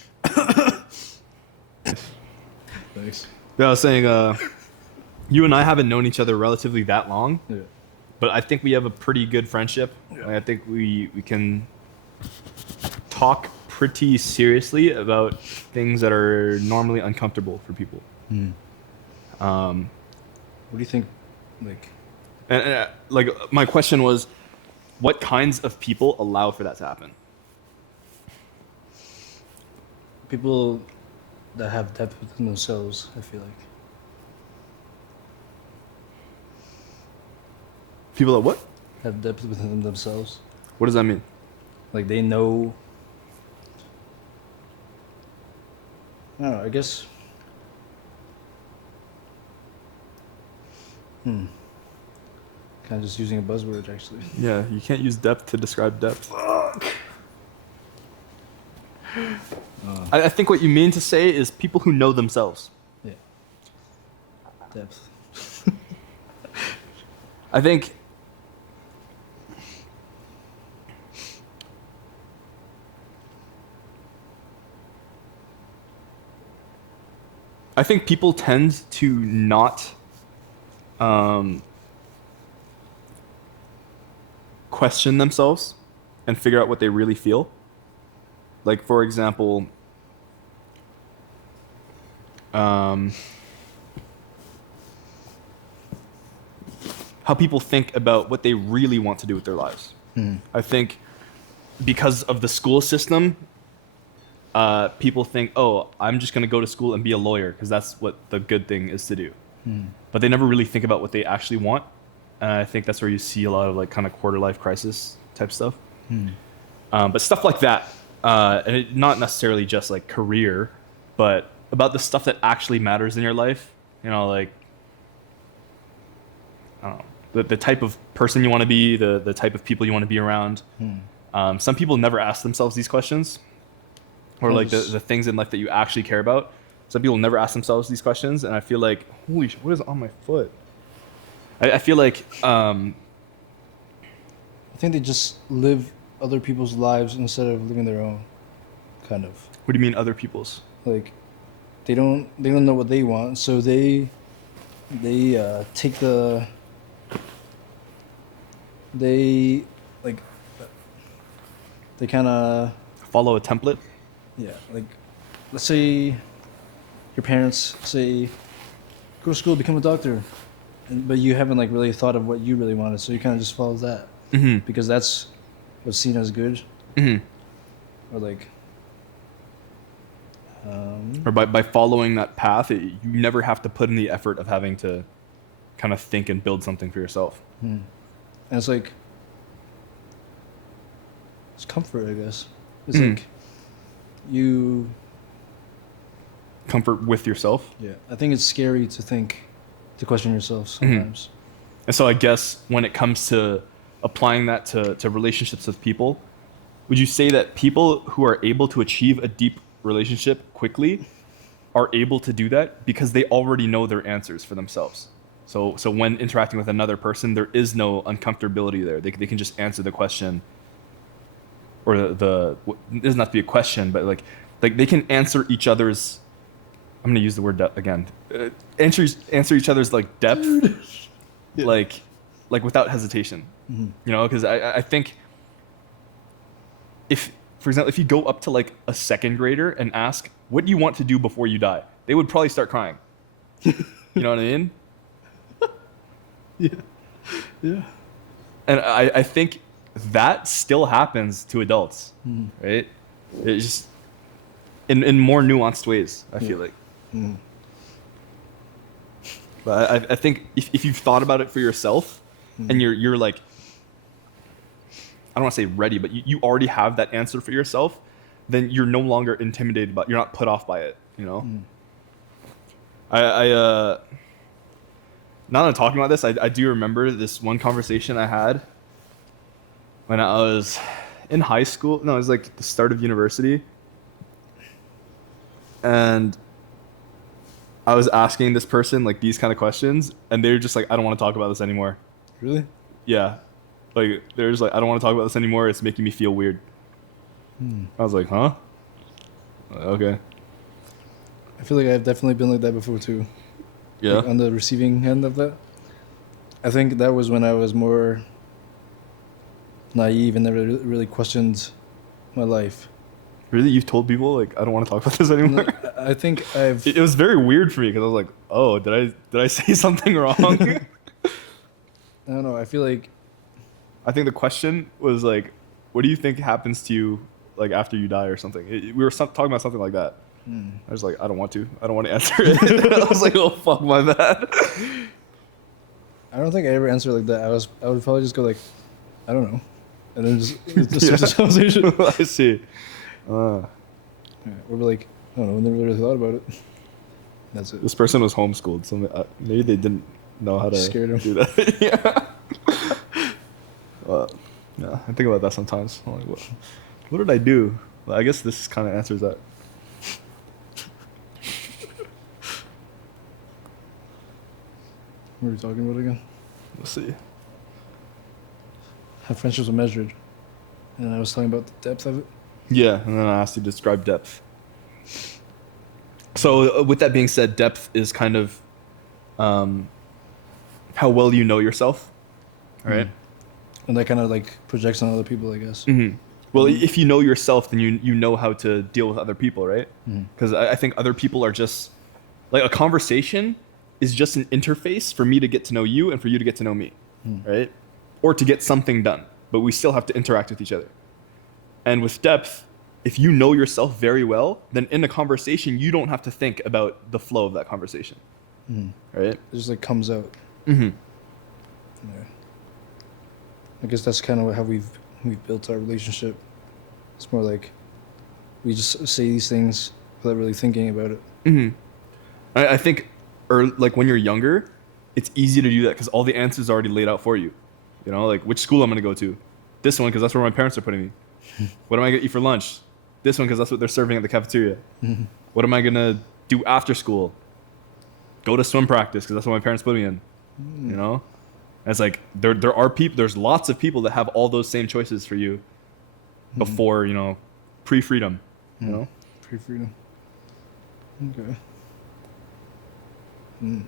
Thanks. Yeah, I was saying, you and I haven't known each other relatively that long, Yeah. but I think we have a pretty good friendship. Yeah. Like, I think we can talk pretty seriously about things that are normally uncomfortable for people. What do you think? Like, And like, my question was, what kinds of people allow for that to happen? people that have depth within themselves, I feel like. People that what? Have depth within themselves. What does that mean? Like they know. I don't know, I guess. Kind of just using a buzzword, actually. Yeah, you can't use depth to describe depth. I think what you mean to say is people who know themselves. Yeah. Depth. I think people tend to not question themselves and figure out what they really feel. Like, for example, how people think about what they really want to do with their lives. I think because of the school system, people think, oh, I'm just going to go to school and be a lawyer because that's what the good thing is to do. But they never really think about what they actually want. And I think that's where you see a lot of like kind of quarter life crisis type stuff. But stuff like that, and not necessarily just like career, but about the stuff that actually matters in your life. You know, like, I don't know, the type of person you want to be, the type of people you want to be around. Some people never ask themselves these questions, or like the things in life that you actually care about. some people never ask themselves these questions, and I feel like, holy shit, what is on my foot? I feel like I think they just live other people's lives instead of living their own, kind of. what do you mean other people's? Like, they don't know what they want, so they take the they like they kind of Follow a template? yeah, like, let's say your parents say go to school, become a doctor, but you haven't like really thought of what you really wanted, so you kind of just follow that Mm-hmm. because that's what's seen as good, Mm-hmm. or like Or by following that path, you never have to put in the effort of having to kind of think and build something for yourself. and it's like it's comfort, I guess. It's like you Comfort with yourself. yeah, I think it's scary to question yourself sometimes. And so I guess when it comes to applying that to relationships with people, would you say that people who are able to achieve a deep relationship quickly are able to do that because they already know their answers for themselves? So when interacting with another person, there is no uncomfortability there. They can just answer the question, or it doesn't have to be a question, but like they can answer each other's. I'm gonna use the word again. Answer each other's like depth, Yeah. like without hesitation. Mm-hmm. You know, because I think if, for example, if you go up to like a second grader and ask, "What do you want to do before you die?" they would probably start crying. You know what I mean? Yeah. Yeah. And I think that still happens to adults, right? It's just in more nuanced ways, I feel like. Mm. But I think if you've thought about it for yourself and you're like, I don't want to say ready, but you already have that answer for yourself, then you're no longer intimidated you're not put off by it, you know? Now that I'm talking about this, I do remember this one conversation I had when I was in high school. No, it was like the start of university. And I was asking this person like these kind of questions, and they were just like, I don't want to talk about this anymore. Really? Yeah. Like, they're just like, I don't want to talk about this anymore. It's making me feel weird. I was like, huh? Okay. I feel like I've definitely been like that before too. Yeah. Like on the receiving end of that. I think that was when I was more naive and never really questioned my life. Really? You've told people like, I don't want to talk about this anymore? I think I've It was very weird for me because I was like, oh, did I say something wrong? I don't know, I feel like I think the question was like, what do you think happens to you like after you die or something? We were talking about something like that. I was like, I don't want to answer it. I was like, oh fuck, my bad. I don't think I ever answered like that. I would probably just go like, I don't know, and then just start this conversation. I see. Or be like, I don't know, never really thought about it. That's it. This person was homeschooled, so maybe they didn't know how to Scared him. do that. Yeah. Yeah, I think about that sometimes. I'm like, what did I do? Well, I guess this kind of answers that. What were we talking about again? We'll see. How friendships are measured. And I was talking about the depth of it. Yeah, and then I asked you to describe depth. So with that being said, depth is kind of how well you know yourself, right? And that kind of like projects on other people, I guess. Mm-hmm. Well, if you know yourself, then you know how to deal with other people, right? Because I think other people are just like a conversation is just an interface for me to get to know you and for you to get to know me, right? Or to get something done, but we still have to interact with each other. And with depth, if you know yourself very well, then in a conversation, you don't have to think about the flow of that conversation, right? It just like comes out. Mm-hmm. Yeah. I guess that's kind of how we've built our relationship. It's more like we just say these things without really thinking about it. Mm-hmm. I think, or like when you're younger, it's easy to do that because all the answers are already laid out for you. You know, like which school I'm gonna go to, this one because that's where my parents are putting me. What am I gonna eat for lunch? This one because that's what they're serving at the cafeteria. What am I gonna do after school, go to swim practice because that's what my parents put me in. You know, and it's like there are people. There's lots of people that have all those same choices for you before pre-freedom. You know, Pre-freedom. Okay. Okay.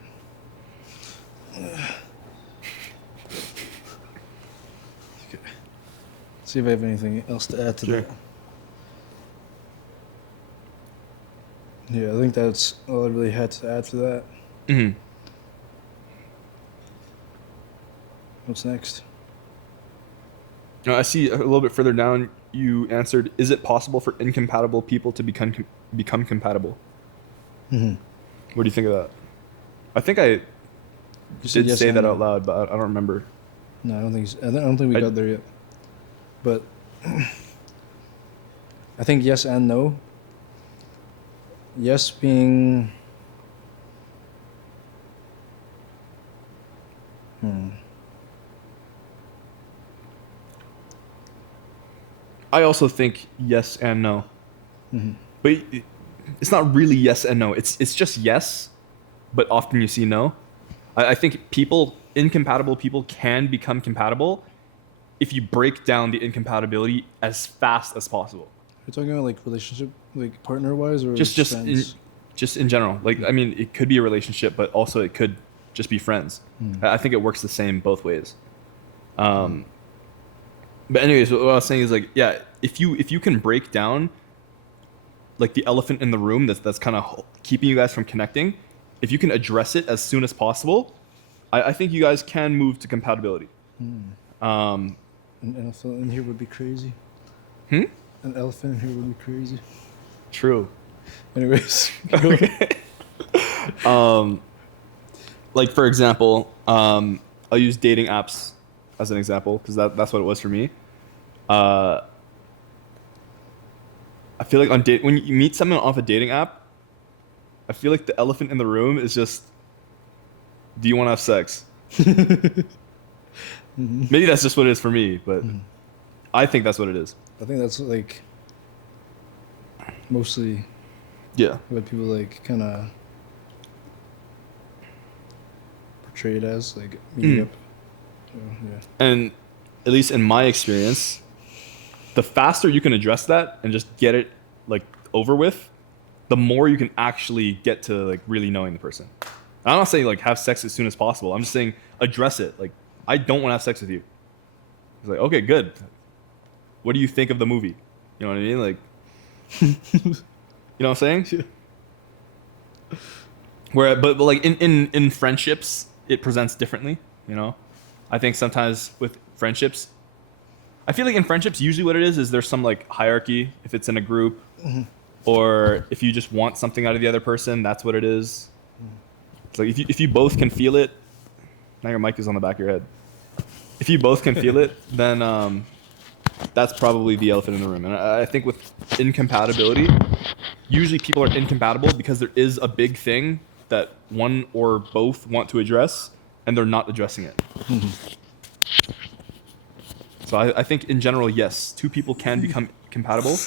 See if I have anything else to add to Sure. that. Yeah, I think that's all I really had to add to that. Mm-hmm. What's next? I see a little bit further down. You answered, "Is it possible for incompatible people to become compatible?" Mm-hmm. What do you think of that? I think I did say that out loud, but I don't remember. No, I don't think. I don't think we got there yet. But I think yes and no. Yes being. I also think yes and no, Mm-hmm. but it's not really yes and no. It's just yes, but often you see no. I think incompatible people can become compatible if you break down the incompatibility as fast as possible. You're talking about like relationship, like partner wise, or Just friends? just in general. Like, I mean, it could be a relationship, but also it could just be friends. I think it works the same both ways. But anyways, what I was saying is like, yeah, if you can break down like the elephant in the room that's kind of keeping you guys from connecting, if you can address it as soon as possible, I think you guys can move to compatibility. An elephant in here would be crazy. An elephant in here would be crazy. True. Anyways. Like for example, I'll use dating apps as an example because that's what it was for me. I feel like when you meet someone off a dating app, I feel like the elephant in the room is just, do you want to have sex? Maybe that's just what it is for me, but I think that's what it is. I think that's like mostly what people like kind of portray it as, like meeting up. So, yeah. And at least in my experience, the faster you can address that and just get it like over with, the more you can actually get to like really knowing the person. I'm not saying like have sex as soon as possible. I'm just saying address it. Like, I don't want to have sex with you. It's like, okay, good. What do you think of the movie? You know what I mean? Like, you know what I'm saying? But like in friendships, it presents differently. You know, I think sometimes with friendships, I feel like in friendships, usually what it is there's some like hierarchy if it's in a group, or if you just want something out of the other person, that's what it is. It's like if you both can feel it. Now your mic is on the back of your head. If you both can feel it, then that's probably the elephant in the room. And I think with incompatibility, usually people are incompatible because there is a big thing that one or both want to address, and they're not addressing it. So I think in general, yes, two people can become compatible.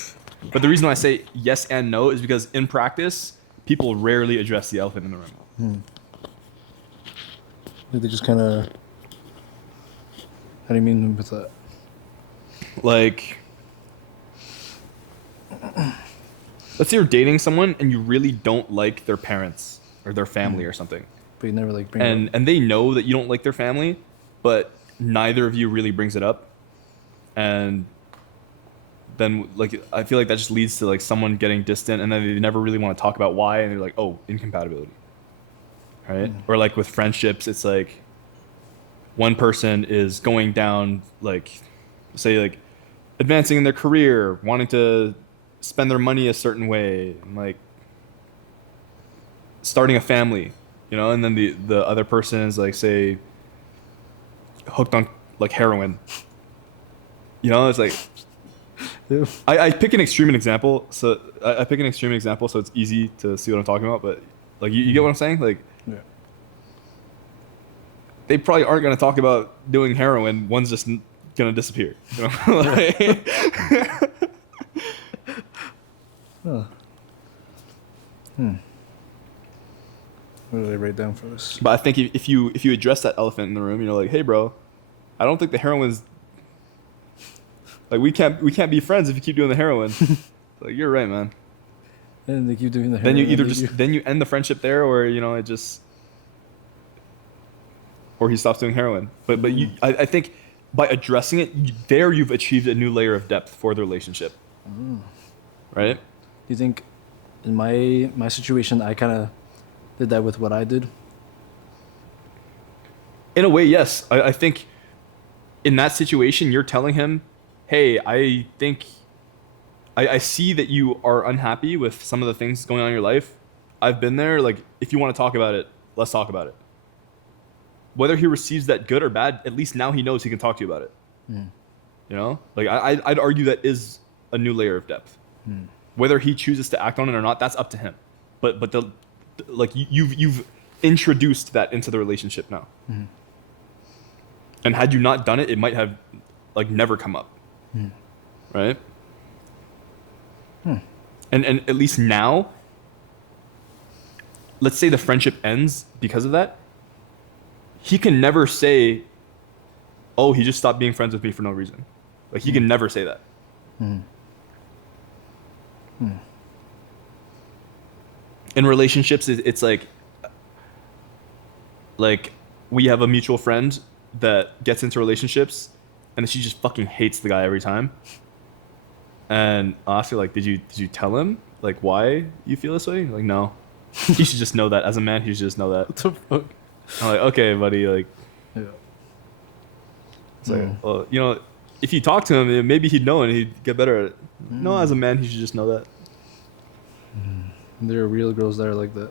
But the reason why I say yes and no is because in practice, people rarely address the elephant in the room. Like they just kind of. How do you mean with that? Like, let's say you're dating someone and you really don't like their parents or their family or something. But you never like bring it up. And they know that you don't like their family, but neither of you really brings it up. And then like I feel like that just leads to like someone getting distant, and then they never really want to talk about why, and they're like, oh, incompatibility. Right? Or like with friendships, it's like one person is going down, like, say, like advancing in their career, wanting to spend their money a certain way, and like starting a family, you know, and then the other person is like, say, hooked on like heroin. You know, it's like I pick an extreme example, so I pick an extreme example so it's easy to see what I'm talking about. But like you get what I'm saying? Like, Yeah. they probably aren't going to talk about doing heroin. One's just going to disappear. You know? Like, Huh. What did I write down for this? But I think if you address that elephant in the room, you're like, hey, bro, I don't think the heroin's like we can't be friends if you keep doing the heroin. Like, you're right, man. And they keep doing the Then heroin. you either then you end the friendship there, or it just, or he stops doing heroin. But I think by addressing it, you've achieved a new layer of depth for the relationship. Right? Do you think in my situation I kind of did that with what I did? In a way, yes. I think in that situation, you're telling him, hey, I think I see that you are unhappy with some of the things going on in your life. I've been there. Like, if you want to talk about it, let's talk about it. Whether he receives that good or bad, at least now he knows he can talk to you about it. Like, I'd argue that is a new layer of depth. Whether he chooses to act on it or not, that's up to him. But you've introduced that into the relationship now. And had you not done it, it might have like never come up. Right? And at least now, let's say the friendship ends because of that, he can never say, oh, he just stopped being friends with me for no reason. Like, he can never say that. In relationships, it's like we have a mutual friend that gets into relationships and she just fucking hates the guy every time. And I ask her, like, did you tell him like why you feel this way? Like, no. He should just know that. As a man, he should just know that. What the fuck? I'm like, okay, buddy, like, Yeah. it's like, well, if you talk to him, maybe he'd know and he'd get better at it. No, as a man, he should just know that. There are real girls that are like that.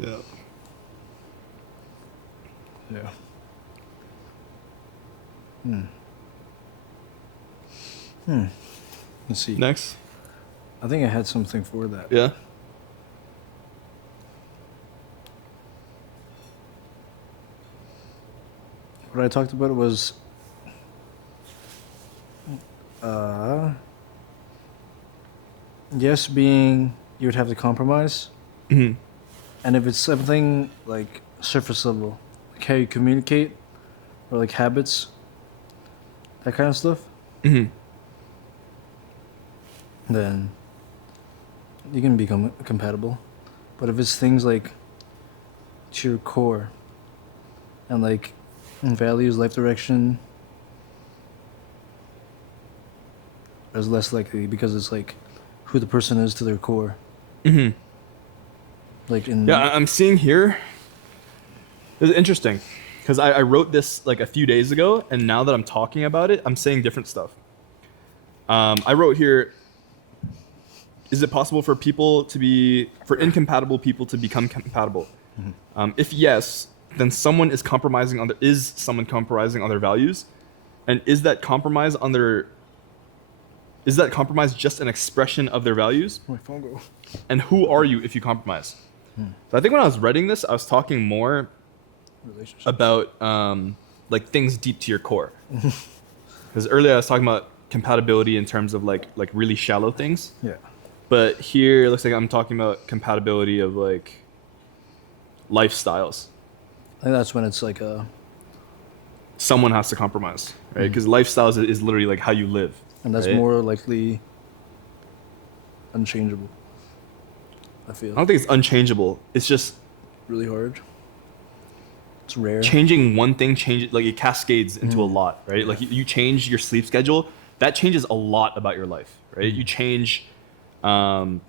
Yeah. Yeah. Let's see. Next. I think I had something for that. Yeah. What I talked about was yes, being you would have to compromise, and if it's something like surface level, like how you communicate, or like habits, that kind of stuff, then you can become compatible. But if it's things like to your core, and like values, life direction, is less likely because it's like who the person is to their core. Like in I'm seeing here. It's interesting because I wrote this like a few days ago, and now that I'm talking about it, I'm saying different stuff. I wrote here, is it possible for incompatible people to become compatible? If yes, then someone is compromising on their values? And is that compromise just an expression of their values? my phone go. And who are you if you compromise? So I think when I was writing this, I was talking more Relationship. about like things deep to your core. Because earlier I was talking about compatibility in terms of like really shallow things. Yeah. But here it looks like I'm talking about compatibility of like lifestyles. I think that's when it's like Someone has to compromise, right? Because lifestyles is literally like how you live. and that's right? more likely unchangeable. I feel I don't think it's unchangeable. It's just really hard. It's rare. changing one thing like it cascades into a lot, right? Like you change your sleep schedule, that changes a lot about your life, right? You change what's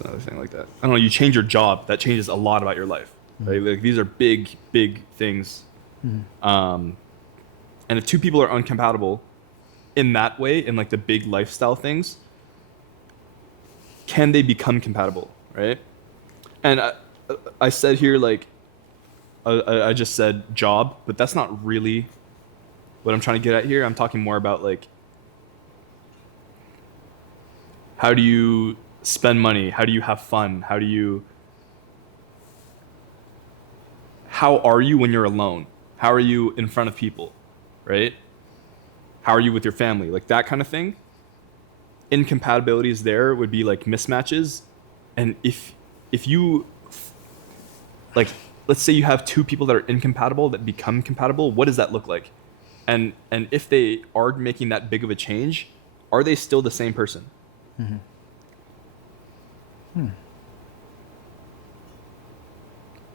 another thing like that? I don't know, you change your job, that changes a lot about your life. Right? Like these are big things. And if two people are incompatible in that way, in like the big lifestyle things, can they become compatible, right? And I said here, like, I just said job, but that's not really what I'm trying to get at here. I'm talking more about like, how do you spend money? How do you have fun? How are you when you're alone? How are you in front of people, right? How are you with your family? Like that kind of thing. Incompatibilities there would be like mismatches And if you like, let's say you have two people that are incompatible that become compatible, what does that look like? And if they are making that big of a change, are they still the same person?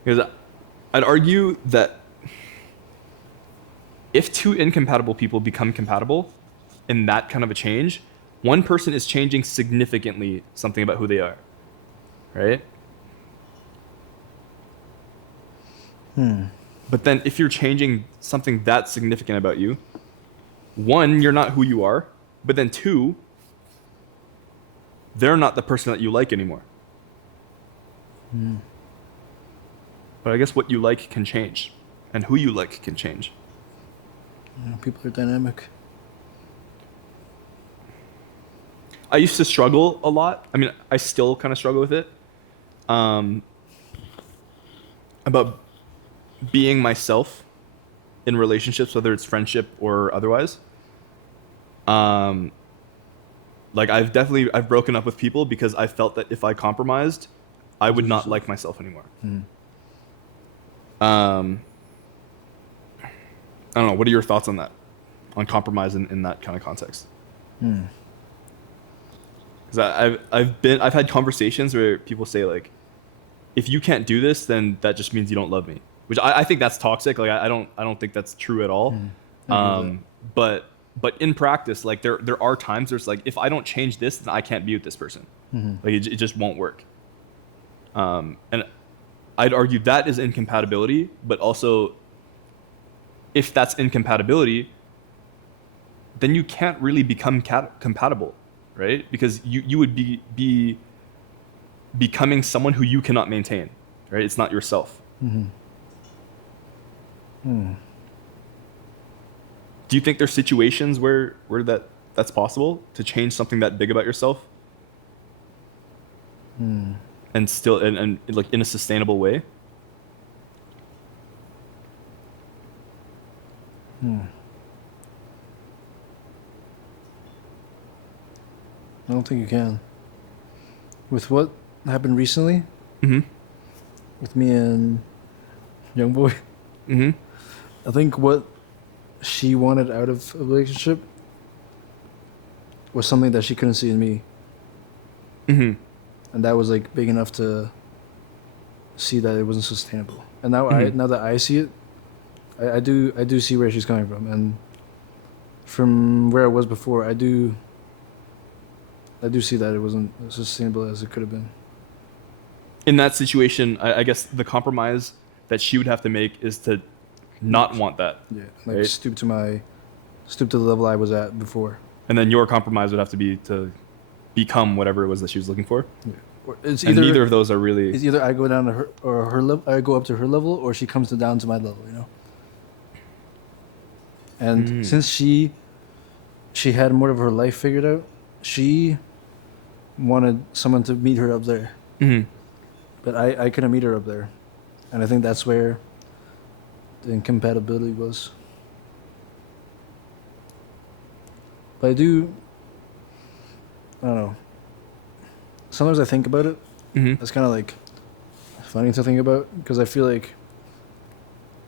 Because I'd argue that if two incompatible people become compatible in that kind of a change, one person is changing significantly something about who they are, right? But then if you're changing something that significant about you, one, you're not who you are, but then two, they're not the person that you like anymore. But I guess what you like can change, and who you like can change. Yeah, people are dynamic. I used to struggle a lot. I mean, I still kind of struggle with it. About being myself in relationships, whether it's friendship or otherwise. Like I've broken up with people because I felt that if I compromised, I would not like myself anymore. I don't know. What are your thoughts on that? On compromise in that kind of context? Because I've had conversations where people say like, if you can't do this, then that just means you don't love me. Which I think that's toxic. Like I don't think that's true at all. But in practice, like there are times there's like, if I don't change this, then I can't be with this person. Like it just won't work. And I'd argue that is incompatibility, but also if that's incompatibility, then you can't really become compatible, right? Because you would be becoming someone who you cannot maintain, right? It's not yourself. Do you think there's situations where that's possible to change something that big about yourself? And still and like in a sustainable way? I don't think you can. With what happened recently, with me and young boy, I think what she wanted out of a relationship was something that she couldn't see in me. And that was like big enough to see that it wasn't sustainable. And now now that I see it, I do see where she's coming from, and from where I was before, I do see that it wasn't as sustainable as it could have been. In that situation, I guess the compromise that she would have to make is to not want that. Yeah, like right? stoop to the level I was at before. And then your compromise would have to be to become whatever it was that she was looking for. Yeah. Or it's and neither of those are really. It's either I go down to her or her level, I go up to her level, or she comes down to my level. You know. And since she had more of her life figured out, she wanted someone to meet her up there. But I couldn't meet her up there, and I think that's where the incompatibility was. But I don't know. Sometimes I think about it. It's kind of like funny to think about, because I feel like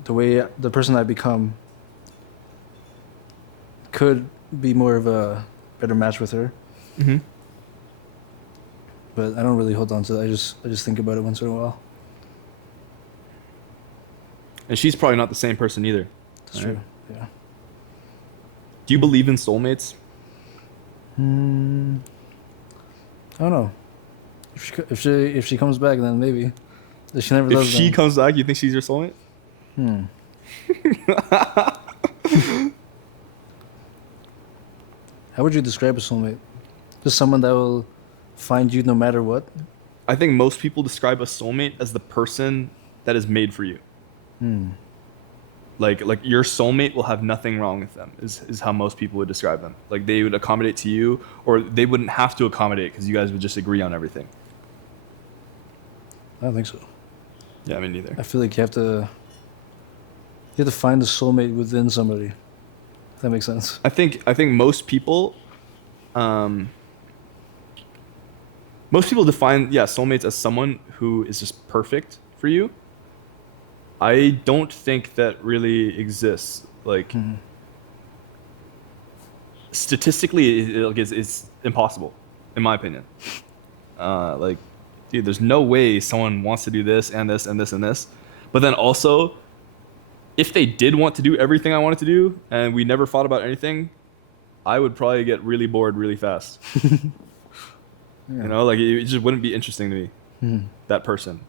the person I become could be more of a better match with her. But I don't really hold on to that. I just think about it once in a while. And she's probably not the same person either. That's true. Yeah. Do you believe in soulmates? I don't know. If she comes back, then maybe. If she never does. If she comes back, you think she's your soulmate? How would you describe a soulmate? Just someone that will find you no matter what? I think most people describe a soulmate as the person that is made for you. Like your soulmate will have nothing wrong with them is how most people would describe them. Like they would accommodate to you, or they wouldn't have to accommodate because you guys would just agree on everything. I don't think so. Yeah, me neither. I feel like you have to find the soulmate within somebody. If that makes sense. I think most people most people define soulmates as someone who is just perfect for you. I don't think that really exists. Like Hmm. statistically, it's impossible, in my opinion. Like, dude, there's no way someone wants to do this and this and this and this. But then also, if they did want to do everything I wanted to do and we never fought about anything, I would probably get really bored really fast. Yeah. You know, like it just wouldn't be interesting to me, Hmm. that person,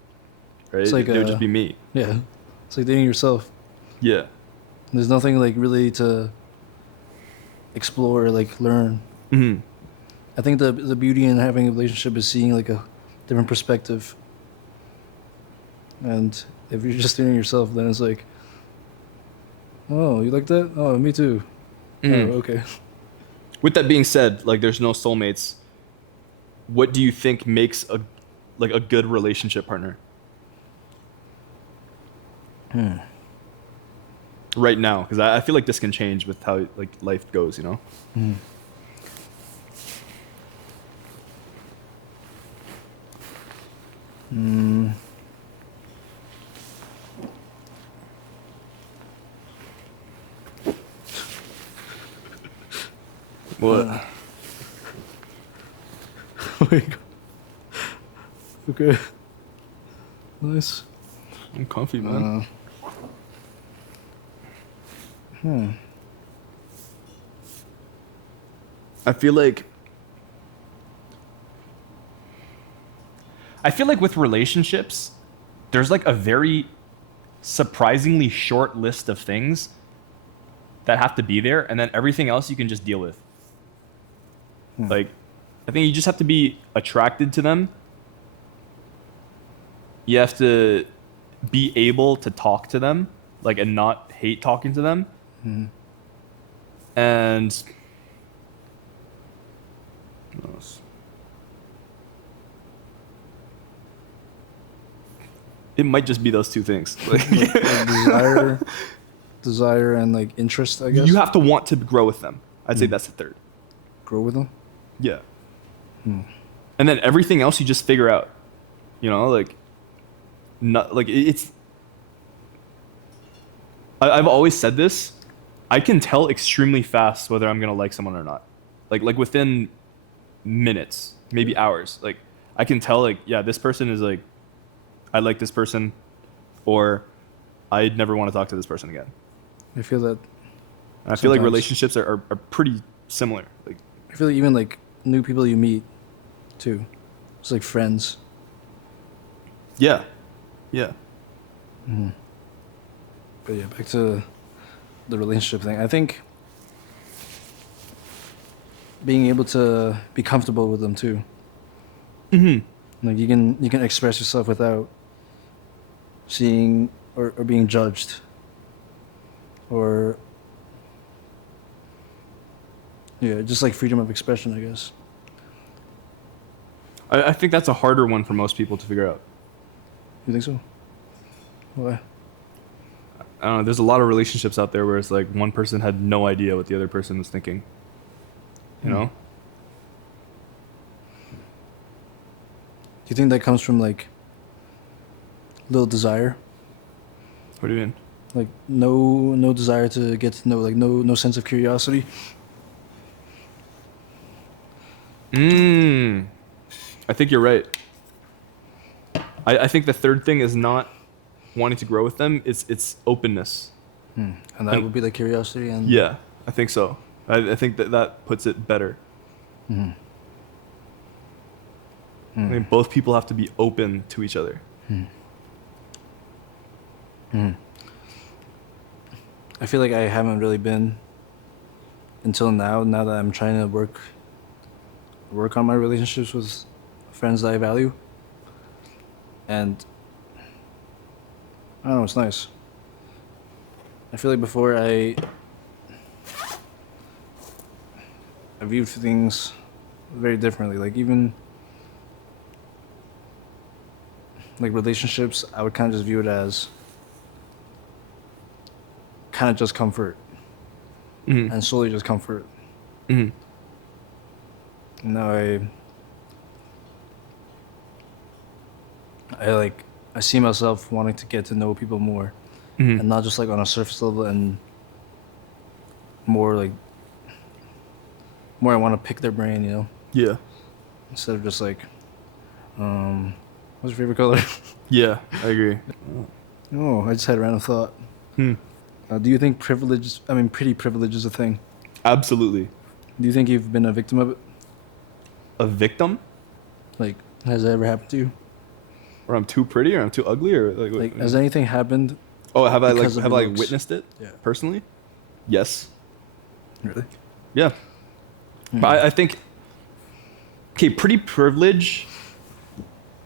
right? It's like It would just be me. yeah, it's like dating yourself. Yeah. There's nothing like really to explore, like learn. Hmm. I think the beauty in having a relationship is seeing like a different perspective. And if you're just dating yourself, then it's like, oh, you like that? Oh, me too. Oh, okay. With that being said, like there's no soulmates. What do you think makes a good relationship partner right now? Because I feel like this can change with how like life goes. You know. Hmm. Hmm. What? Okay. Nice. I'm comfy, man. Hmm. I feel like with relationships, there's like a very surprisingly short list of things that have to be there, and then everything else you can just deal with. Like, I think you just have to be attracted to them. You have to be able to talk to them, like, and not hate talking to them. And what else? It might just be those two things. Like, Like desire and like interest, I guess. you have to want to grow with them. I'd say that's the third. Grow with them. Yeah. And then everything else you just figure out. You know, like, not like it's. I've always said this. I can tell extremely fast whether I'm gonna like someone or not. Like within minutes, maybe hours. Like I can tell like, yeah, this person is like, I like this person, or I'd never want to talk to this person again. I feel that. And I feel like Sometimes. relationships are pretty similar. Like, I feel like even like new people you meet, too. It's like friends. yeah, yeah. But yeah, back to the relationship thing. I think being able to be comfortable with them too. Like you can express yourself without seeing or being judged. Or yeah, just like freedom of expression, I guess. I think that's a harder one for most people to figure out. You think so? Why? I don't know. There's a lot of relationships out there where it's like one person had no idea what the other person was thinking. You know? Do you think that comes from like little desire? What do you mean? Like no desire to get to know, like no sense of curiosity? I think you're right. I think the third thing is not wanting to grow with them. It's openness. And that would be like curiosity and Yeah, I think so. I think that puts it better. I mean, both people have to be open to each other. I feel like I haven't really been until now that I'm trying to work on my relationships with friends that I value. And I don't know, it's nice. I feel like before I viewed things very differently. Like even like relationships, I would kind of just view it as kind of just comfort and solely just comfort. Now I see myself wanting to get to know people more, Mhm. and not just like on a surface level, and more like more I want to pick their brain, you know, Yeah. instead of just like, what's your favorite color? Yeah, I agree. Oh, I just had a random thought. Hmm. Do you think pretty privilege is a thing? Absolutely. Do you think you've been a victim of it? A victim? Like, has that ever happened to you? Or I'm too pretty or I'm too ugly or like Like, has anything happened oh, because of have your I looks? witnessed it Yeah. personally? Yes. Really? Yeah. But I think okay, pretty privilege.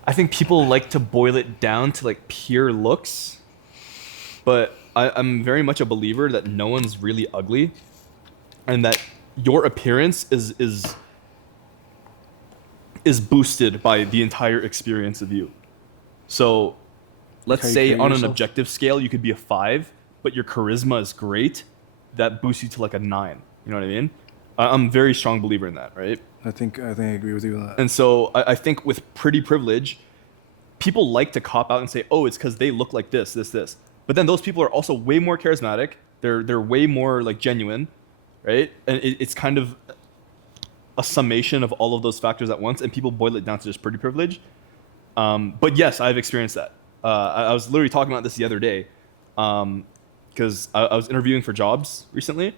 I think people like to boil it down to like pure looks, but I'm very much a believer that no one's really ugly, and that your appearance is boosted by the entire experience of you. So, Like let's how you say carry on an yourself? objective scale, you could be a 5, but your charisma is great. That boosts you to like a 9. You know what I mean? I'm a very strong believer in that, right? I think I agree with you on that. And so I think with pretty privilege, people like to cop out and say, "Oh, it's because they look like this, this, this." But then those people are also way more charismatic. They're way more like genuine, right? And it's kind of a summation of all of those factors at once, and people boil it down to just pretty privilege. But yes, I've experienced that. I was literally talking about this the other day, because I was interviewing for jobs recently,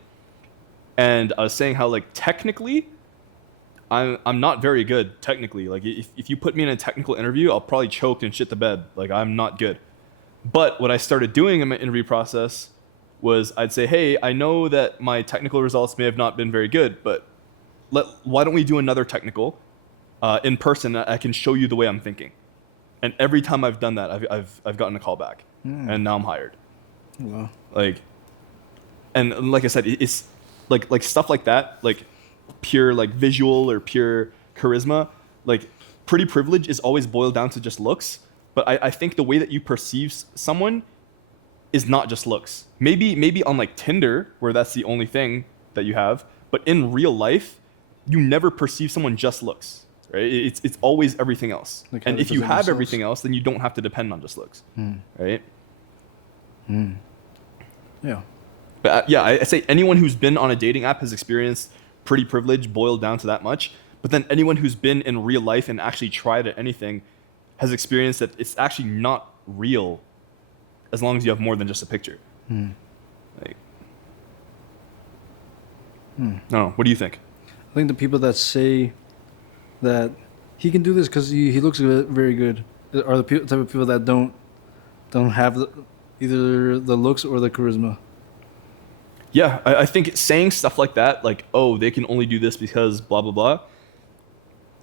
and I was saying how like technically, I'm not very good technically. Like if you put me in a technical interview, I'll probably choke and shit the bed. Like I'm not good. But what I started doing in my interview process was I'd say, hey, I know that my technical results may have not been very good, but why don't we do another technical in person? I can show you the way I'm thinking. And every time I've done that, I've gotten a call back, and now I'm hired. Wow. Like, and like I said, it's like stuff like that, like pure like visual or pure charisma. Like pretty privilege is always boiled down to just looks. But I think the way that you perceive someone is not just looks. Maybe on like Tinder where that's the only thing that you have, but in real life, you never perceive someone just looks. Right? It's always everything else. Like how And they if you present have themselves. everything else, then you don't have to depend on just looks. Right? Yeah. But yeah, I say anyone who's been on a dating app has experienced pretty privilege boiled down to that much. But then anyone who's been in real life and actually tried at anything has experienced that it's actually not real as long as you have more than just a picture. Like, I don't know. What do you think? I think the people that say that he can do this because he looks very good are the type of people that don't have either the looks or the charisma. Yeah, I think saying stuff like that, like, oh, they can only do this because blah, blah, blah,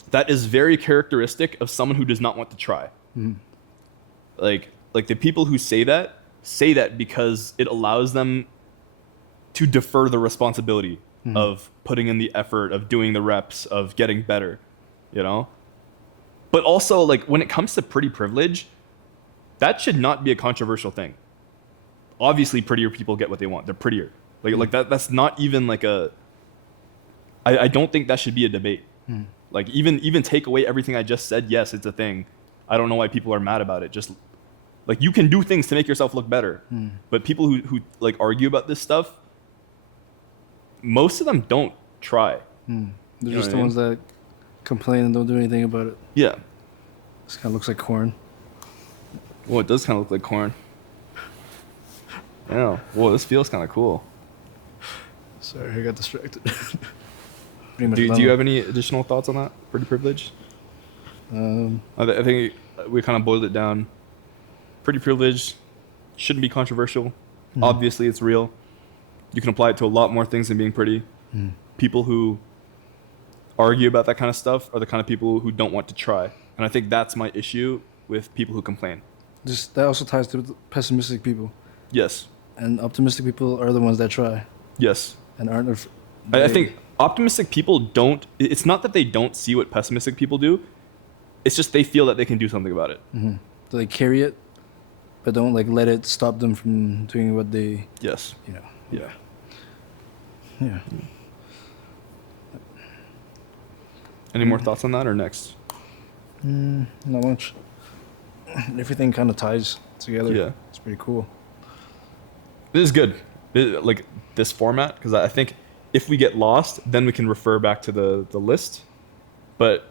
that is very characteristic of someone who does not want to try. Like the people who say that because it allows them to defer the responsibility of putting in the effort, of doing the reps, of getting better, you know? But also, like, when it comes to pretty privilege, that should not be a controversial thing. Obviously, prettier people get what they want. They're prettier. Like that's not even like a... I don't think that should be a debate. Like, even take away everything I just said, yes, it's a thing. I don't know why people are mad about it. Just, like, you can do things to make yourself look better. But people who like, argue about this stuff, most of them don't try. They're You know just what the I ones that complain and don't do anything about it. Yeah. This kind of looks like corn. Well, it does kind of look like corn. Yeah. Whoa, this feels kind of cool. Sorry, I got distracted. Do you have any additional thoughts on that? Pretty privilege? I think we kind of boiled it down. Pretty privilege shouldn't be controversial. Obviously, it's real. You can apply it to a lot more things than being pretty. People who argue about that kind of stuff are the kind of people who don't want to try. And I think that's my issue with people who complain. Just that also ties to pessimistic people, Yes. and optimistic people are the ones that try Yes. and aren't. I think optimistic people don't... It's not that they don't see what pessimistic people do. It's just they feel that they can do something about it. So they carry it, but don't like let it stop them from doing what they, Yes. you know. Yeah. Yeah. Any more thoughts on that or next? Not much. everything kind of ties together. Yeah. It's pretty cool. This is good. Like this format, because I think if we get lost, then we can refer back to the list. But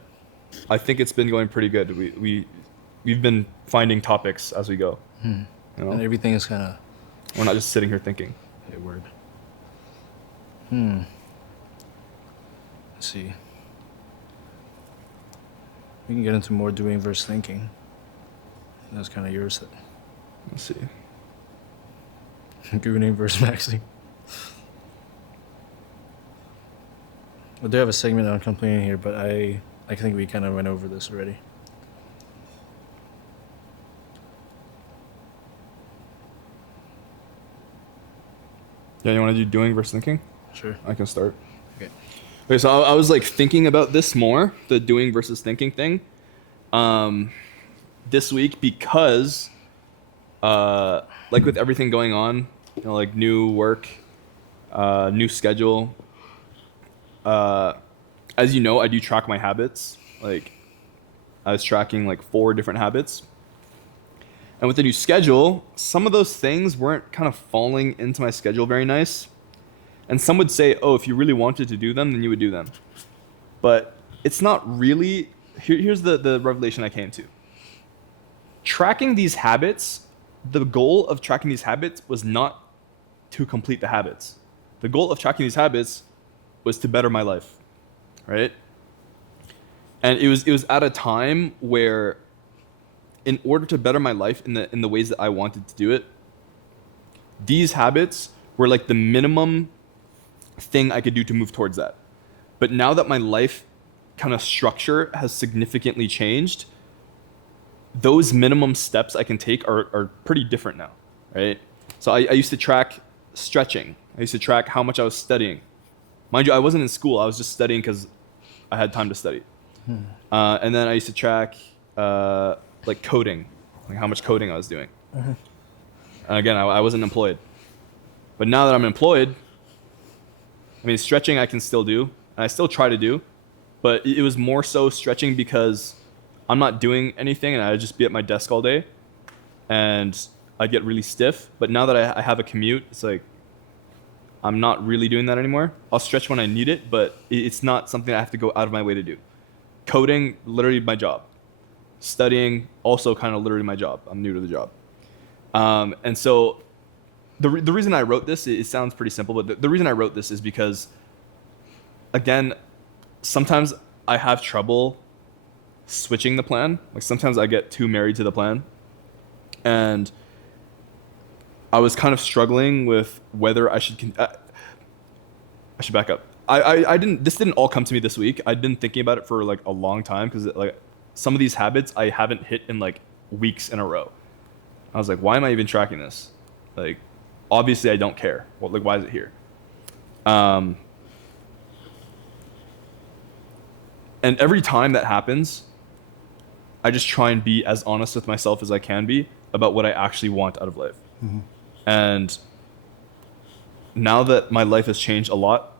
I think it's been going pretty good. We've been finding topics as we go. You know? And everything is kind of... We're not just sitting here thinking. Hey, word. Let's see. We can get into more doing versus thinking. That's kind of yours. Let's see. Gooning versus maxing. We do have a segment on complaining here, but I think we kind of went over this already. Yeah, you want to do doing versus thinking? Sure. I can start. Okay, so I was like thinking about this more, the doing versus thinking thing, this week because, like with everything going on, you know, like new work, new schedule. As you know, I do track my habits. Like, I was tracking like 4 different habits. And with the new schedule, some of those things weren't kind of falling into my schedule very nice. And some would say, oh, if you really wanted to do them, then you would do them. But it's not really... Here's the revelation I came to. Tracking these habits, the goal of tracking these habits was not to complete the habits. The goal of tracking these habits was to better my life, right? And it was at a time where, in order to better my life in the ways that I wanted to do it, these habits were like the minimum thing I could do to move towards that. But now that my life kind of structure has significantly changed, those minimum steps I can take are pretty different now, right? So I used to track stretching. I used to track how much I was studying. Mind you, I wasn't in school. I was just studying because I had time to study. And then I used to track like coding, like how much coding I was doing. And again, I wasn't employed. But now that I'm employed, I mean, stretching I can still do, and I still try to do, but it was more so stretching because I'm not doing anything and I'd just be at my desk all day and I'd get really stiff. But now that I have a commute, it's like I'm not really doing that anymore. I'll stretch when I need it, but it's not something I have to go out of my way to do. Coding, literally my job. Studying, also kind of literally my job. I'm new to the job. And so the reason I wrote this, it sounds pretty simple, but the reason I wrote this is because, again, sometimes I have trouble switching the plan. Like sometimes I get too married to the plan. And I was kind of struggling with whether I should I should back up. This didn't all come to me this week. I'd been thinking about it for like a long time because like some of these habits I haven't hit in like weeks in a row. I was like, why am I even tracking this? Like, obviously I don't care. Well, like, why is it here? And every time that happens, I just try and be as honest with myself as I can be about what I actually want out of life. Mm-hmm. And now that my life has changed a lot,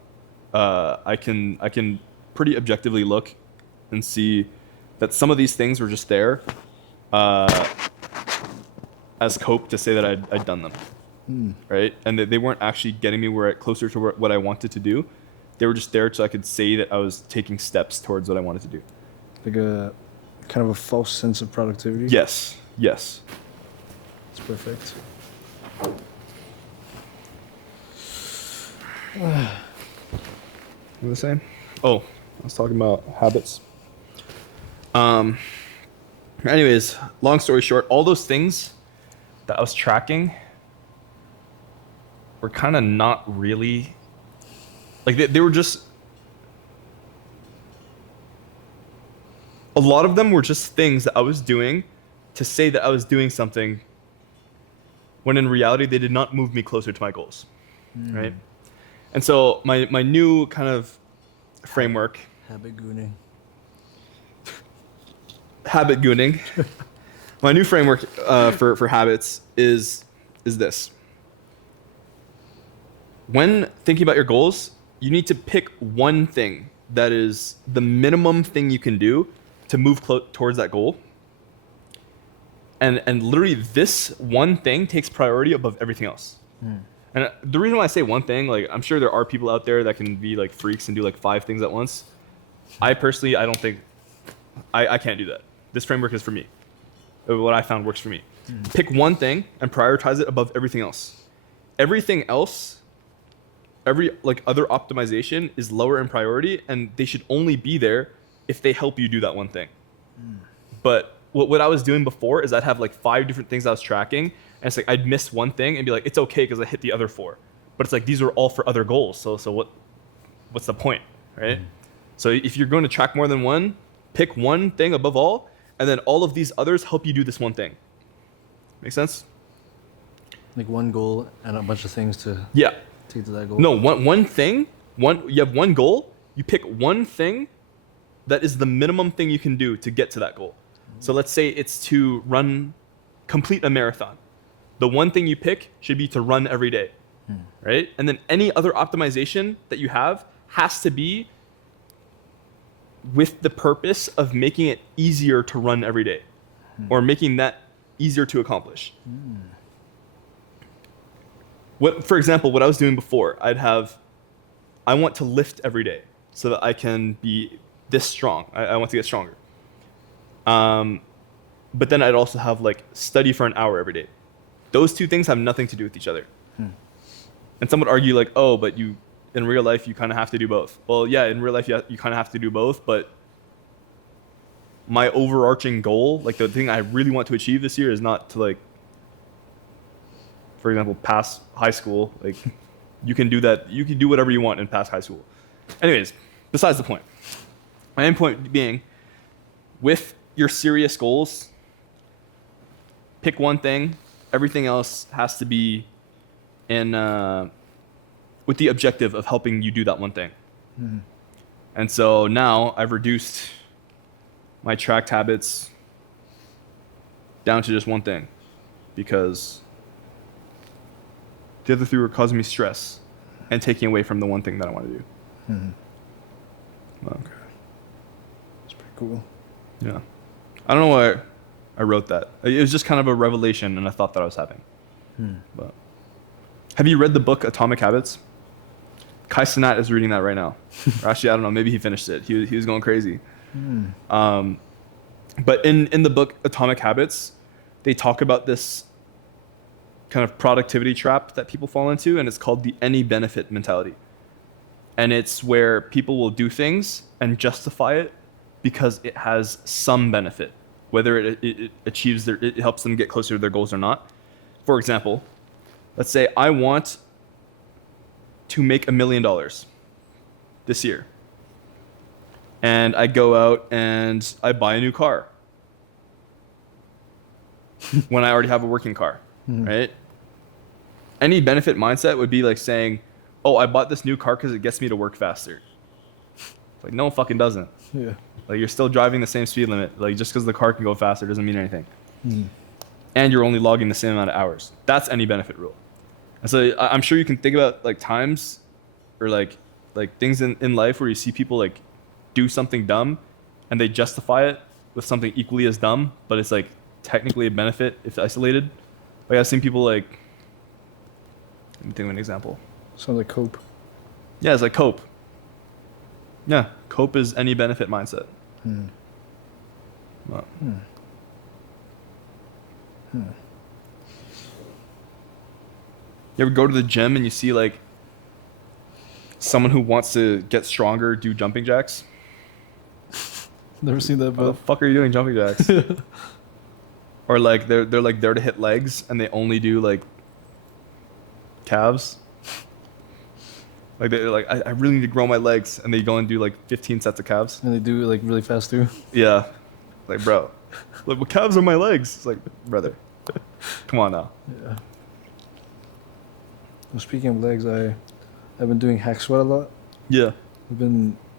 I can pretty objectively look and see that some of these things were just there as cope to say that I'd done them, right? And they weren't actually getting me closer to what I wanted to do. They were just there so I could say that I was taking steps towards what I wanted to do. Like a kind of a false sense of productivity? Yes. That's perfect. What was I saying? Oh, I was talking about habits. Anyways, long story short, all those things that I was tracking were kind of not really, like they were just, a lot of them were just things that I was doing to say that I was doing something when in reality they did not move me closer to my goals, right? And so my new kind of framework, Habit gooning. My new framework for habits is this. When thinking about your goals, you need to pick one thing that is the minimum thing you can do to move towards that goal. And literally this one thing takes priority above everything else. And the reason why I say one thing, like I'm sure there are people out there that can be like freaks and do like 5 things at once. I personally, I don't think, I can't do that. This framework is for me. What I found works for me. Pick one thing and prioritize it above everything else. Everything else, every like other optimization is lower in priority, and they should only be there if they help you do that one thing. But what I was doing before is I'd have like 5 different things I was tracking, and it's like I'd miss one thing and be like, it's okay because I hit the other 4. But it's like these are all for other goals. So what's the point, right? So if you're going to track more than one, pick one thing above all, and then all of these others help you do this one thing. Make sense? Like one goal and a bunch of things to Yeah. take to that goal. No, one thing. You have one goal. You pick one thing that is the minimum thing you can do to get to that goal. So let's say it's to complete a marathon. The one thing you pick should be to run every day, right? And then any other optimization that you have has to be with the purpose of making it easier to run every day, or making that easier to accomplish. For example, what I was doing before, I want to lift every day so that I can be this strong. I want to get stronger. But then I'd also have like study for an hour every day. Those 2 things have nothing to do with each other. And some would argue like, oh, but in real life, you kind of have to do both. Well, yeah, in real life, you kind of have to do both, but my overarching goal, like the thing I really want to achieve this year is not to like, for example, pass high school. Like you can do that. You can do whatever you want and pass high school. Anyways, besides the point. My main point being, with your serious goals, pick one thing. Everything else has to be with the objective of helping you do that one thing. And so now I've reduced my tracked habits down to just one thing, because the other 3 were causing me stress and taking away from the one thing that I want to do. Okay. That's pretty cool. Yeah. I don't know why I wrote that. It was just kind of a revelation and a thought that I was having. But have you read the book Atomic Habits? Kai Cenat is reading that right now. Or actually, I don't know. Maybe he finished it. He was going crazy. But in the book Atomic Habits, they talk about this kind of productivity trap that people fall into, and it's called the any benefit mentality. And it's where people will do things and justify it because it has some benefit, whether it achieves it helps them get closer to their goals or not. For example, let's say I want to make $1 million this year. And I go out and I buy a new car when I already have a working car, right? Any benefit mindset would be like saying, oh, I bought this new car because it gets me to work faster. Like, no, it fucking doesn't. Yeah. Like, you're still driving the same speed limit. Like, just because the car can go faster doesn't mean anything. And you're only logging the same amount of hours. That's any benefit rule. And so I'm sure you can think about like times or like things in life where you see people like do something dumb and they justify it with something equally as dumb, but it's like technically a benefit if isolated. Like I've seen people like, let me think of an example. Sounds like cope. Yeah, it's like cope. Yeah, cope is any benefit mindset. Well, you ever go to the gym and you see like someone who wants to get stronger do jumping jacks? Never seen that, How the but fuck are you doing jumping jacks? Or like they're like there to hit legs and they only do like calves. Like they're like I really need to grow my legs, and they go and do like 15 sets of calves. and they do it like really fast too. Yeah, like bro, like what calves are my legs? It's like brother, come on now. Yeah. Well, speaking of legs, I've been doing hack squat a lot. Yeah.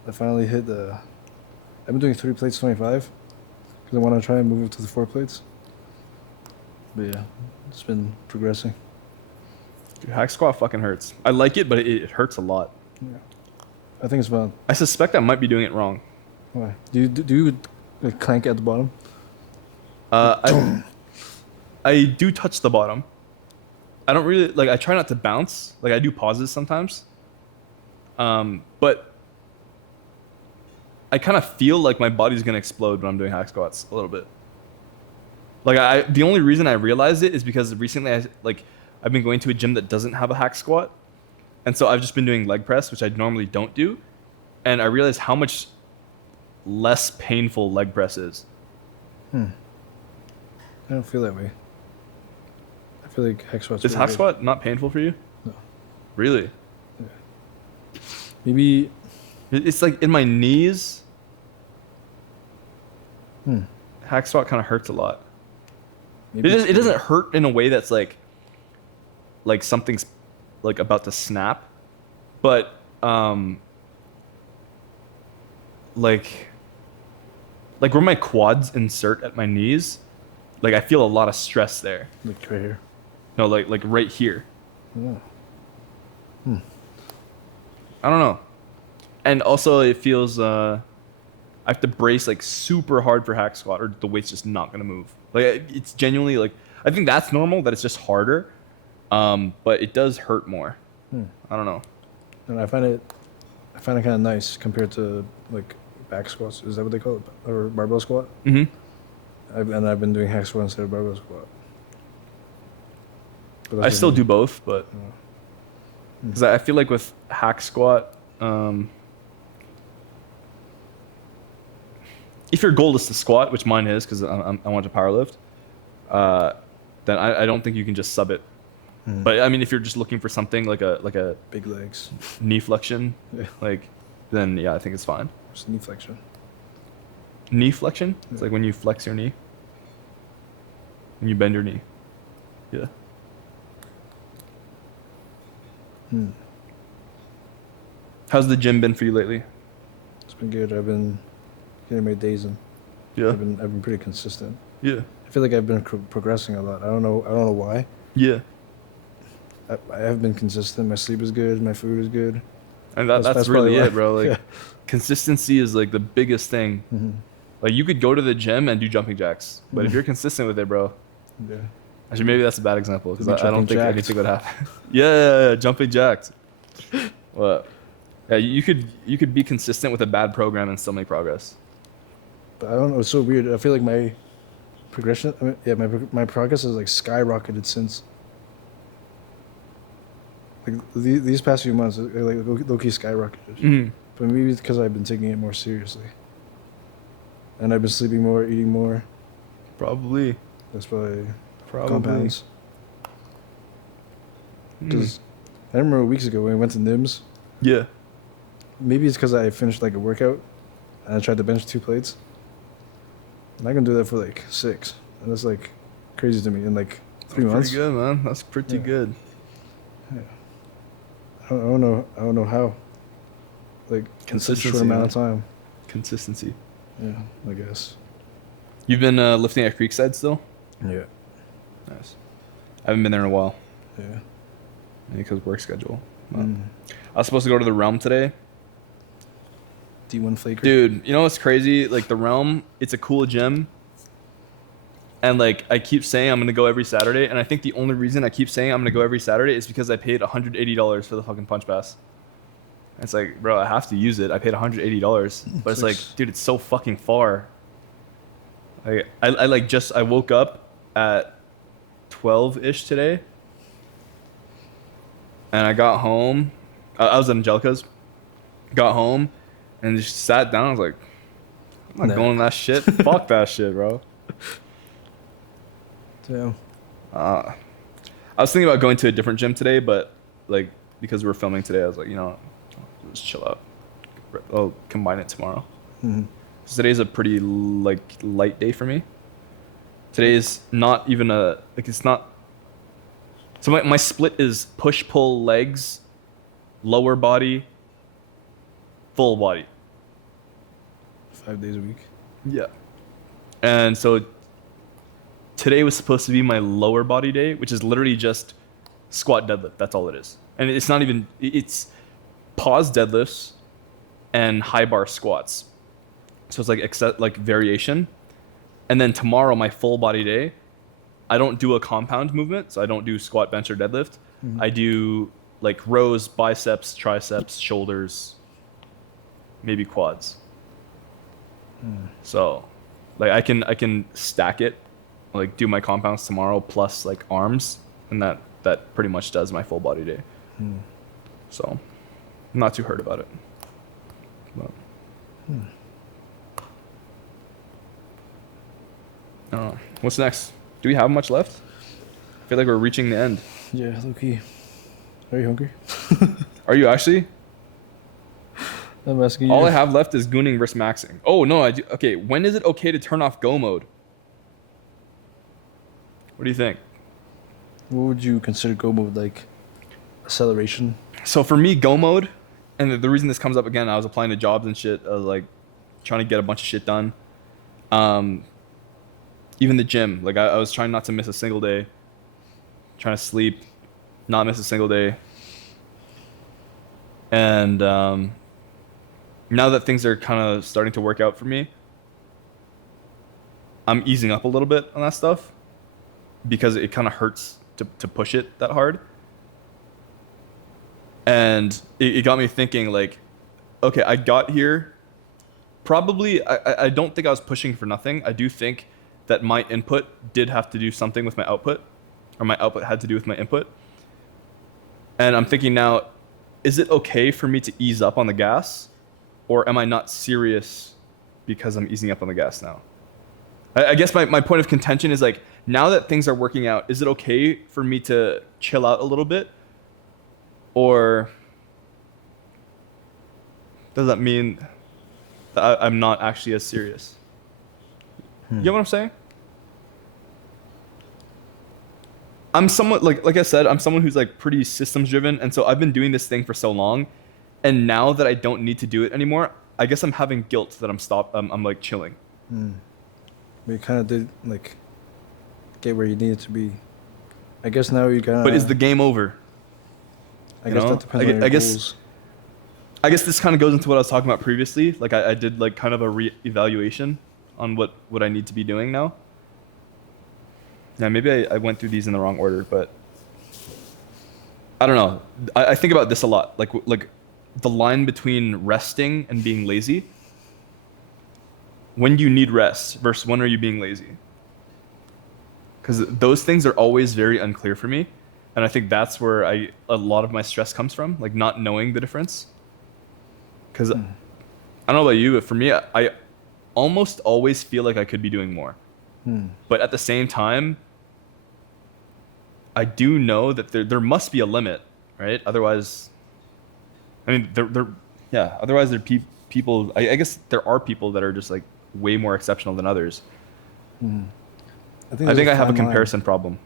I finally hit I've been doing 3 plates 25 because I want to try and move it to the 4 plates. But yeah, it's been progressing. Dude, hack squat fucking hurts. I like it, but it hurts a lot. Yeah. I think it's about. I suspect I might be doing it wrong. Why? Do you like clank at the bottom? I I do touch the bottom. I don't really like. I try not to bounce. Like I do pauses sometimes. But I kind of feel like my body's gonna explode when I'm doing hack squats a little bit. Like the only reason I realized it is because recently I've been going to a gym that doesn't have a hack squat, and so I've just been doing leg press, which I normally don't do, and I realized how much less painful leg press is. I don't feel that way. I feel like hack squats. Is hack squat not painful for you? No. Really? Yeah. Maybe. It's like in my knees. Hack squat kind of hurts a lot. Maybe It doesn't hurt in a way that's like something's like about to snap, but like where my quads insert at my knees, like I feel a lot of stress there. Like right here. No, like right here. Yeah. I don't know. And also it feels I have to brace like super hard for hack squat or the weight's just not gonna move. Like it's genuinely like I think that's normal that it's just harder, but it does hurt more. I don't know. And I find it kind of nice compared to like back squats. Is that what they call it, or barbell squat? Mm-hmm. I've been doing hack squat instead of barbell squat. But I still do both, but because I feel like with hack squat, if your goal is to squat, which mine is because I want to powerlift, then I don't think you can just sub it. But I mean, if you're just looking for something like a big legs, knee flexion, yeah. then yeah, I think it's fine. What's knee flexion? Knee flexion? It's Yeah. like when you flex your knee, when you bend your knee. Yeah. How's the gym been for you lately? It's been good. I've been getting my days in. Yeah. I've been pretty consistent. Yeah. I feel like I've been progressing a lot. I don't know why. Yeah. I have been consistent. My sleep is good. My food is good. And that's probably really why. it, bro. Like Yeah. consistency is like the biggest thing. Like you could go to the gym and do jumping jacks, but if you're consistent with it, bro. Yeah. Actually, maybe that's a bad example because Be I don't think jumping jacked. anything would happen. Yeah, jumping jacked. What? Yeah, you could be consistent with a bad program and still make progress. But I don't know. It's so weird. I feel like my progression. I mean, yeah, my progress has like skyrocketed since. Like these past few months, like low-key skyrocketed. Mm-hmm. But maybe it's because I've been taking it more seriously. And I've been sleeping more, eating more. Probably. That's probably Probably. compounds. Because I remember weeks ago when we went to NIMS. Yeah. Maybe it's because I finished like a workout and I tried to bench 2 plates. And I can do that for like 6. And that's like crazy to me in like 3 months. Pretty good, man. That's pretty Yeah. good. Yeah. I don't know how. Like in such a short Consistency, amount man. of time. Consistency. Yeah, I guess. You've been lifting at Creekside still? Yeah. Nice. I haven't been there in a while. Yeah. Because work schedule. I was supposed to go to the Realm today. D1 Flaker. Dude, you know what's crazy? Like the Realm, it's a cool gym. And like I keep saying I'm gonna go every Saturday, and I think the only reason I keep saying I'm gonna go every Saturday is because I paid $180 for the fucking punch pass. And it's like, bro, I have to use it. I paid $180, but it's like, dude, it's so fucking far. Like I woke up at 12-ish today, and I got home. I was at Angelica's. Got home, and just sat down. I was like, I'm not going to that shit. Fuck that shit, bro. Damn. I was thinking about going to a different gym today, but like because we're filming today, I was like, you know, just chill out. I'll combine it tomorrow. So today's a pretty like light day for me. Today is not even it's not. So my split is push pull legs, lower body, full body. 5 days a week. Yeah. And so today was supposed to be my lower body day, which is literally just squat deadlift. That's all it is. And it's not even, it's pause deadlifts and high bar squats. So it's like variation. And then tomorrow, my full body day I don't do a compound movement, so I don't do squat, bench, or deadlift. I do like rows, biceps, triceps, shoulders, maybe quads. So, like I can stack it, like do my compounds tomorrow plus like arms, and that pretty much does my full body day. So, I'm not too hurt about it. But, I don't know. What's next? Do we have much left? I feel like we're reaching the end. Yeah, low-key. Are you hungry? Are you actually? I'm asking you. All I have left is gooning versus maxing. Oh no, I do. Okay, when is it okay to turn off go mode? What do you think? What would you consider go mode, like acceleration? So for me, go mode, and the reason this comes up again, I was applying to jobs and shit. I was like trying to get a bunch of shit done. Even the gym, like I was trying not to miss a single day. Trying to sleep, not miss a single day. And now that things are kind of starting to work out for me, I'm easing up a little bit on that stuff because it kind of hurts to push it that hard. And it got me thinking, like, okay, I got here. Probably, I don't think I was pushing for nothing. I do think that my input did have to do something with my output, or my output had to do with my input. And I'm thinking now, is it okay for me to ease up on the gas? Or am I not serious because I'm easing up on the gas now? I guess my point of contention is like, now that things are working out, is it okay for me to chill out a little bit? Or does that mean that I'm not actually as serious? You get what I'm saying? I'm somewhat like I said, I'm someone who's like pretty systems driven, and so I've been doing this thing for so long, and now that I don't need to do it anymore, I guess I'm having guilt that I'm like chilling. But you kind of did like get where you needed to be. I guess now you kind of. But is the game over? I guess that depends on your goals. I guess this kind of goes into what I was talking about previously. Like I did like kind of a re-evaluation on what I need to be doing now. Yeah, maybe I went through these in the wrong order, but I don't know. I think about this a lot. Like the line between resting and being lazy. When you need rest versus when are you being lazy? Because those things are always very unclear for me. And I think that's where a lot of my stress comes from, like not knowing the difference. Because I don't know about you, but for me, I almost always feel like I could be doing more. But at the same time, I do know that there must be a limit, right? Otherwise, I mean, otherwise there are people, I guess there are people that are just like way more exceptional than others. I think I have a comparison problem.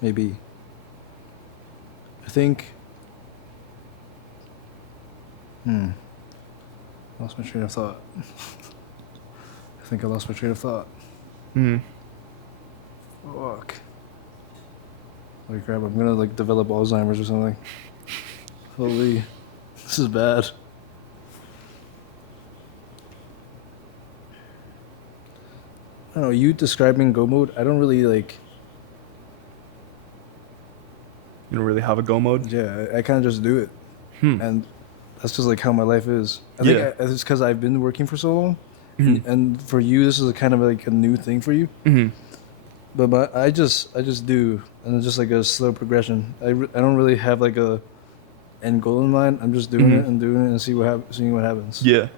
Maybe. I think. Lost my train of thought. I think I lost my train of thought. Fuck. Holy crap, I'm gonna like develop Alzheimer's or something. Holy. This is bad. I don't know, you describing go mode, I don't really like. You don't really have a go mode? Yeah, I kind of just do it. And that's just like how my life is. I think it's because I've been working for so long. And for you, this is a kind of like a new thing for you. But I just do, and it's just like a slow progression. I don't really have like a end goal in mind. I'm just doing it and seeing what happens. Yeah.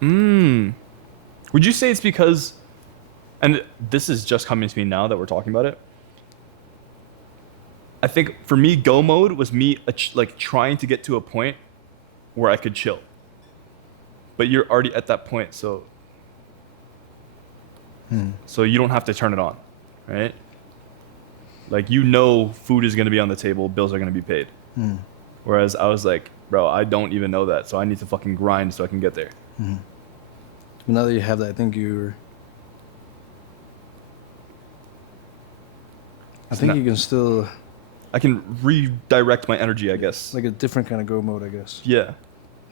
Would you say it's because, and this is just coming to me now that we're talking about it, I think for me, go mode was me like trying to get to a point where I could chill. But you're already at that point, so you don't have to turn it on, right? Like, you know, food is going to be on the table, bills are going to be paid. Whereas I was like, bro, I don't even know that, so I need to fucking grind so I can get there. Now that you have that, I think you can still. I can redirect my energy, I guess. Like a different kind of go mode, I guess. Yeah.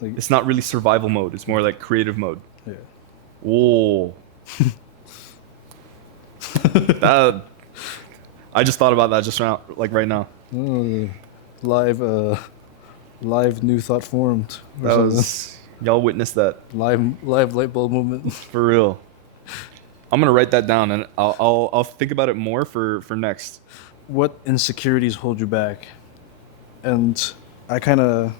Like, it's not really survival mode. It's more like creative mode. Yeah. Oh. I just thought about that just now, like right now. Oh, live new thought formed. Or That something. was y'all witnessed that live light bulb moment. for real. I'm gonna write that down and I'll think about it more for next. What insecurities hold you back? And I don't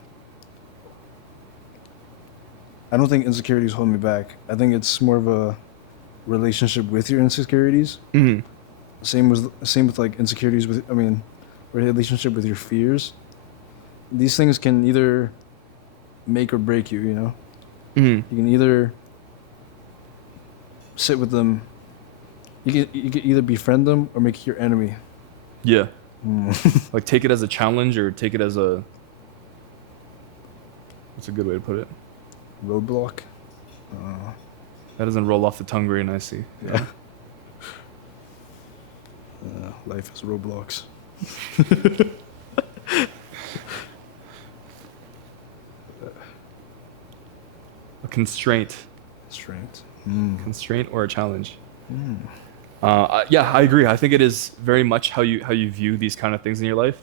think insecurities hold me back. I think it's more of a relationship with your insecurities. Mm-hmm. Same with like insecurities with, I mean, relationship with your fears. These things can either make or break you, you know? Mm-hmm. You can either sit with them, you can either befriend them or make it your enemy. Yeah. Like take it as a challenge or take it as a, what's a good way to put it? Roadblock. That doesn't roll off the tongue very nicely. Yeah. Life is Roblox. A constraint. Strength. Constraint or a challenge. Yeah, I agree. I think it is very much how you view these kind of things in your life.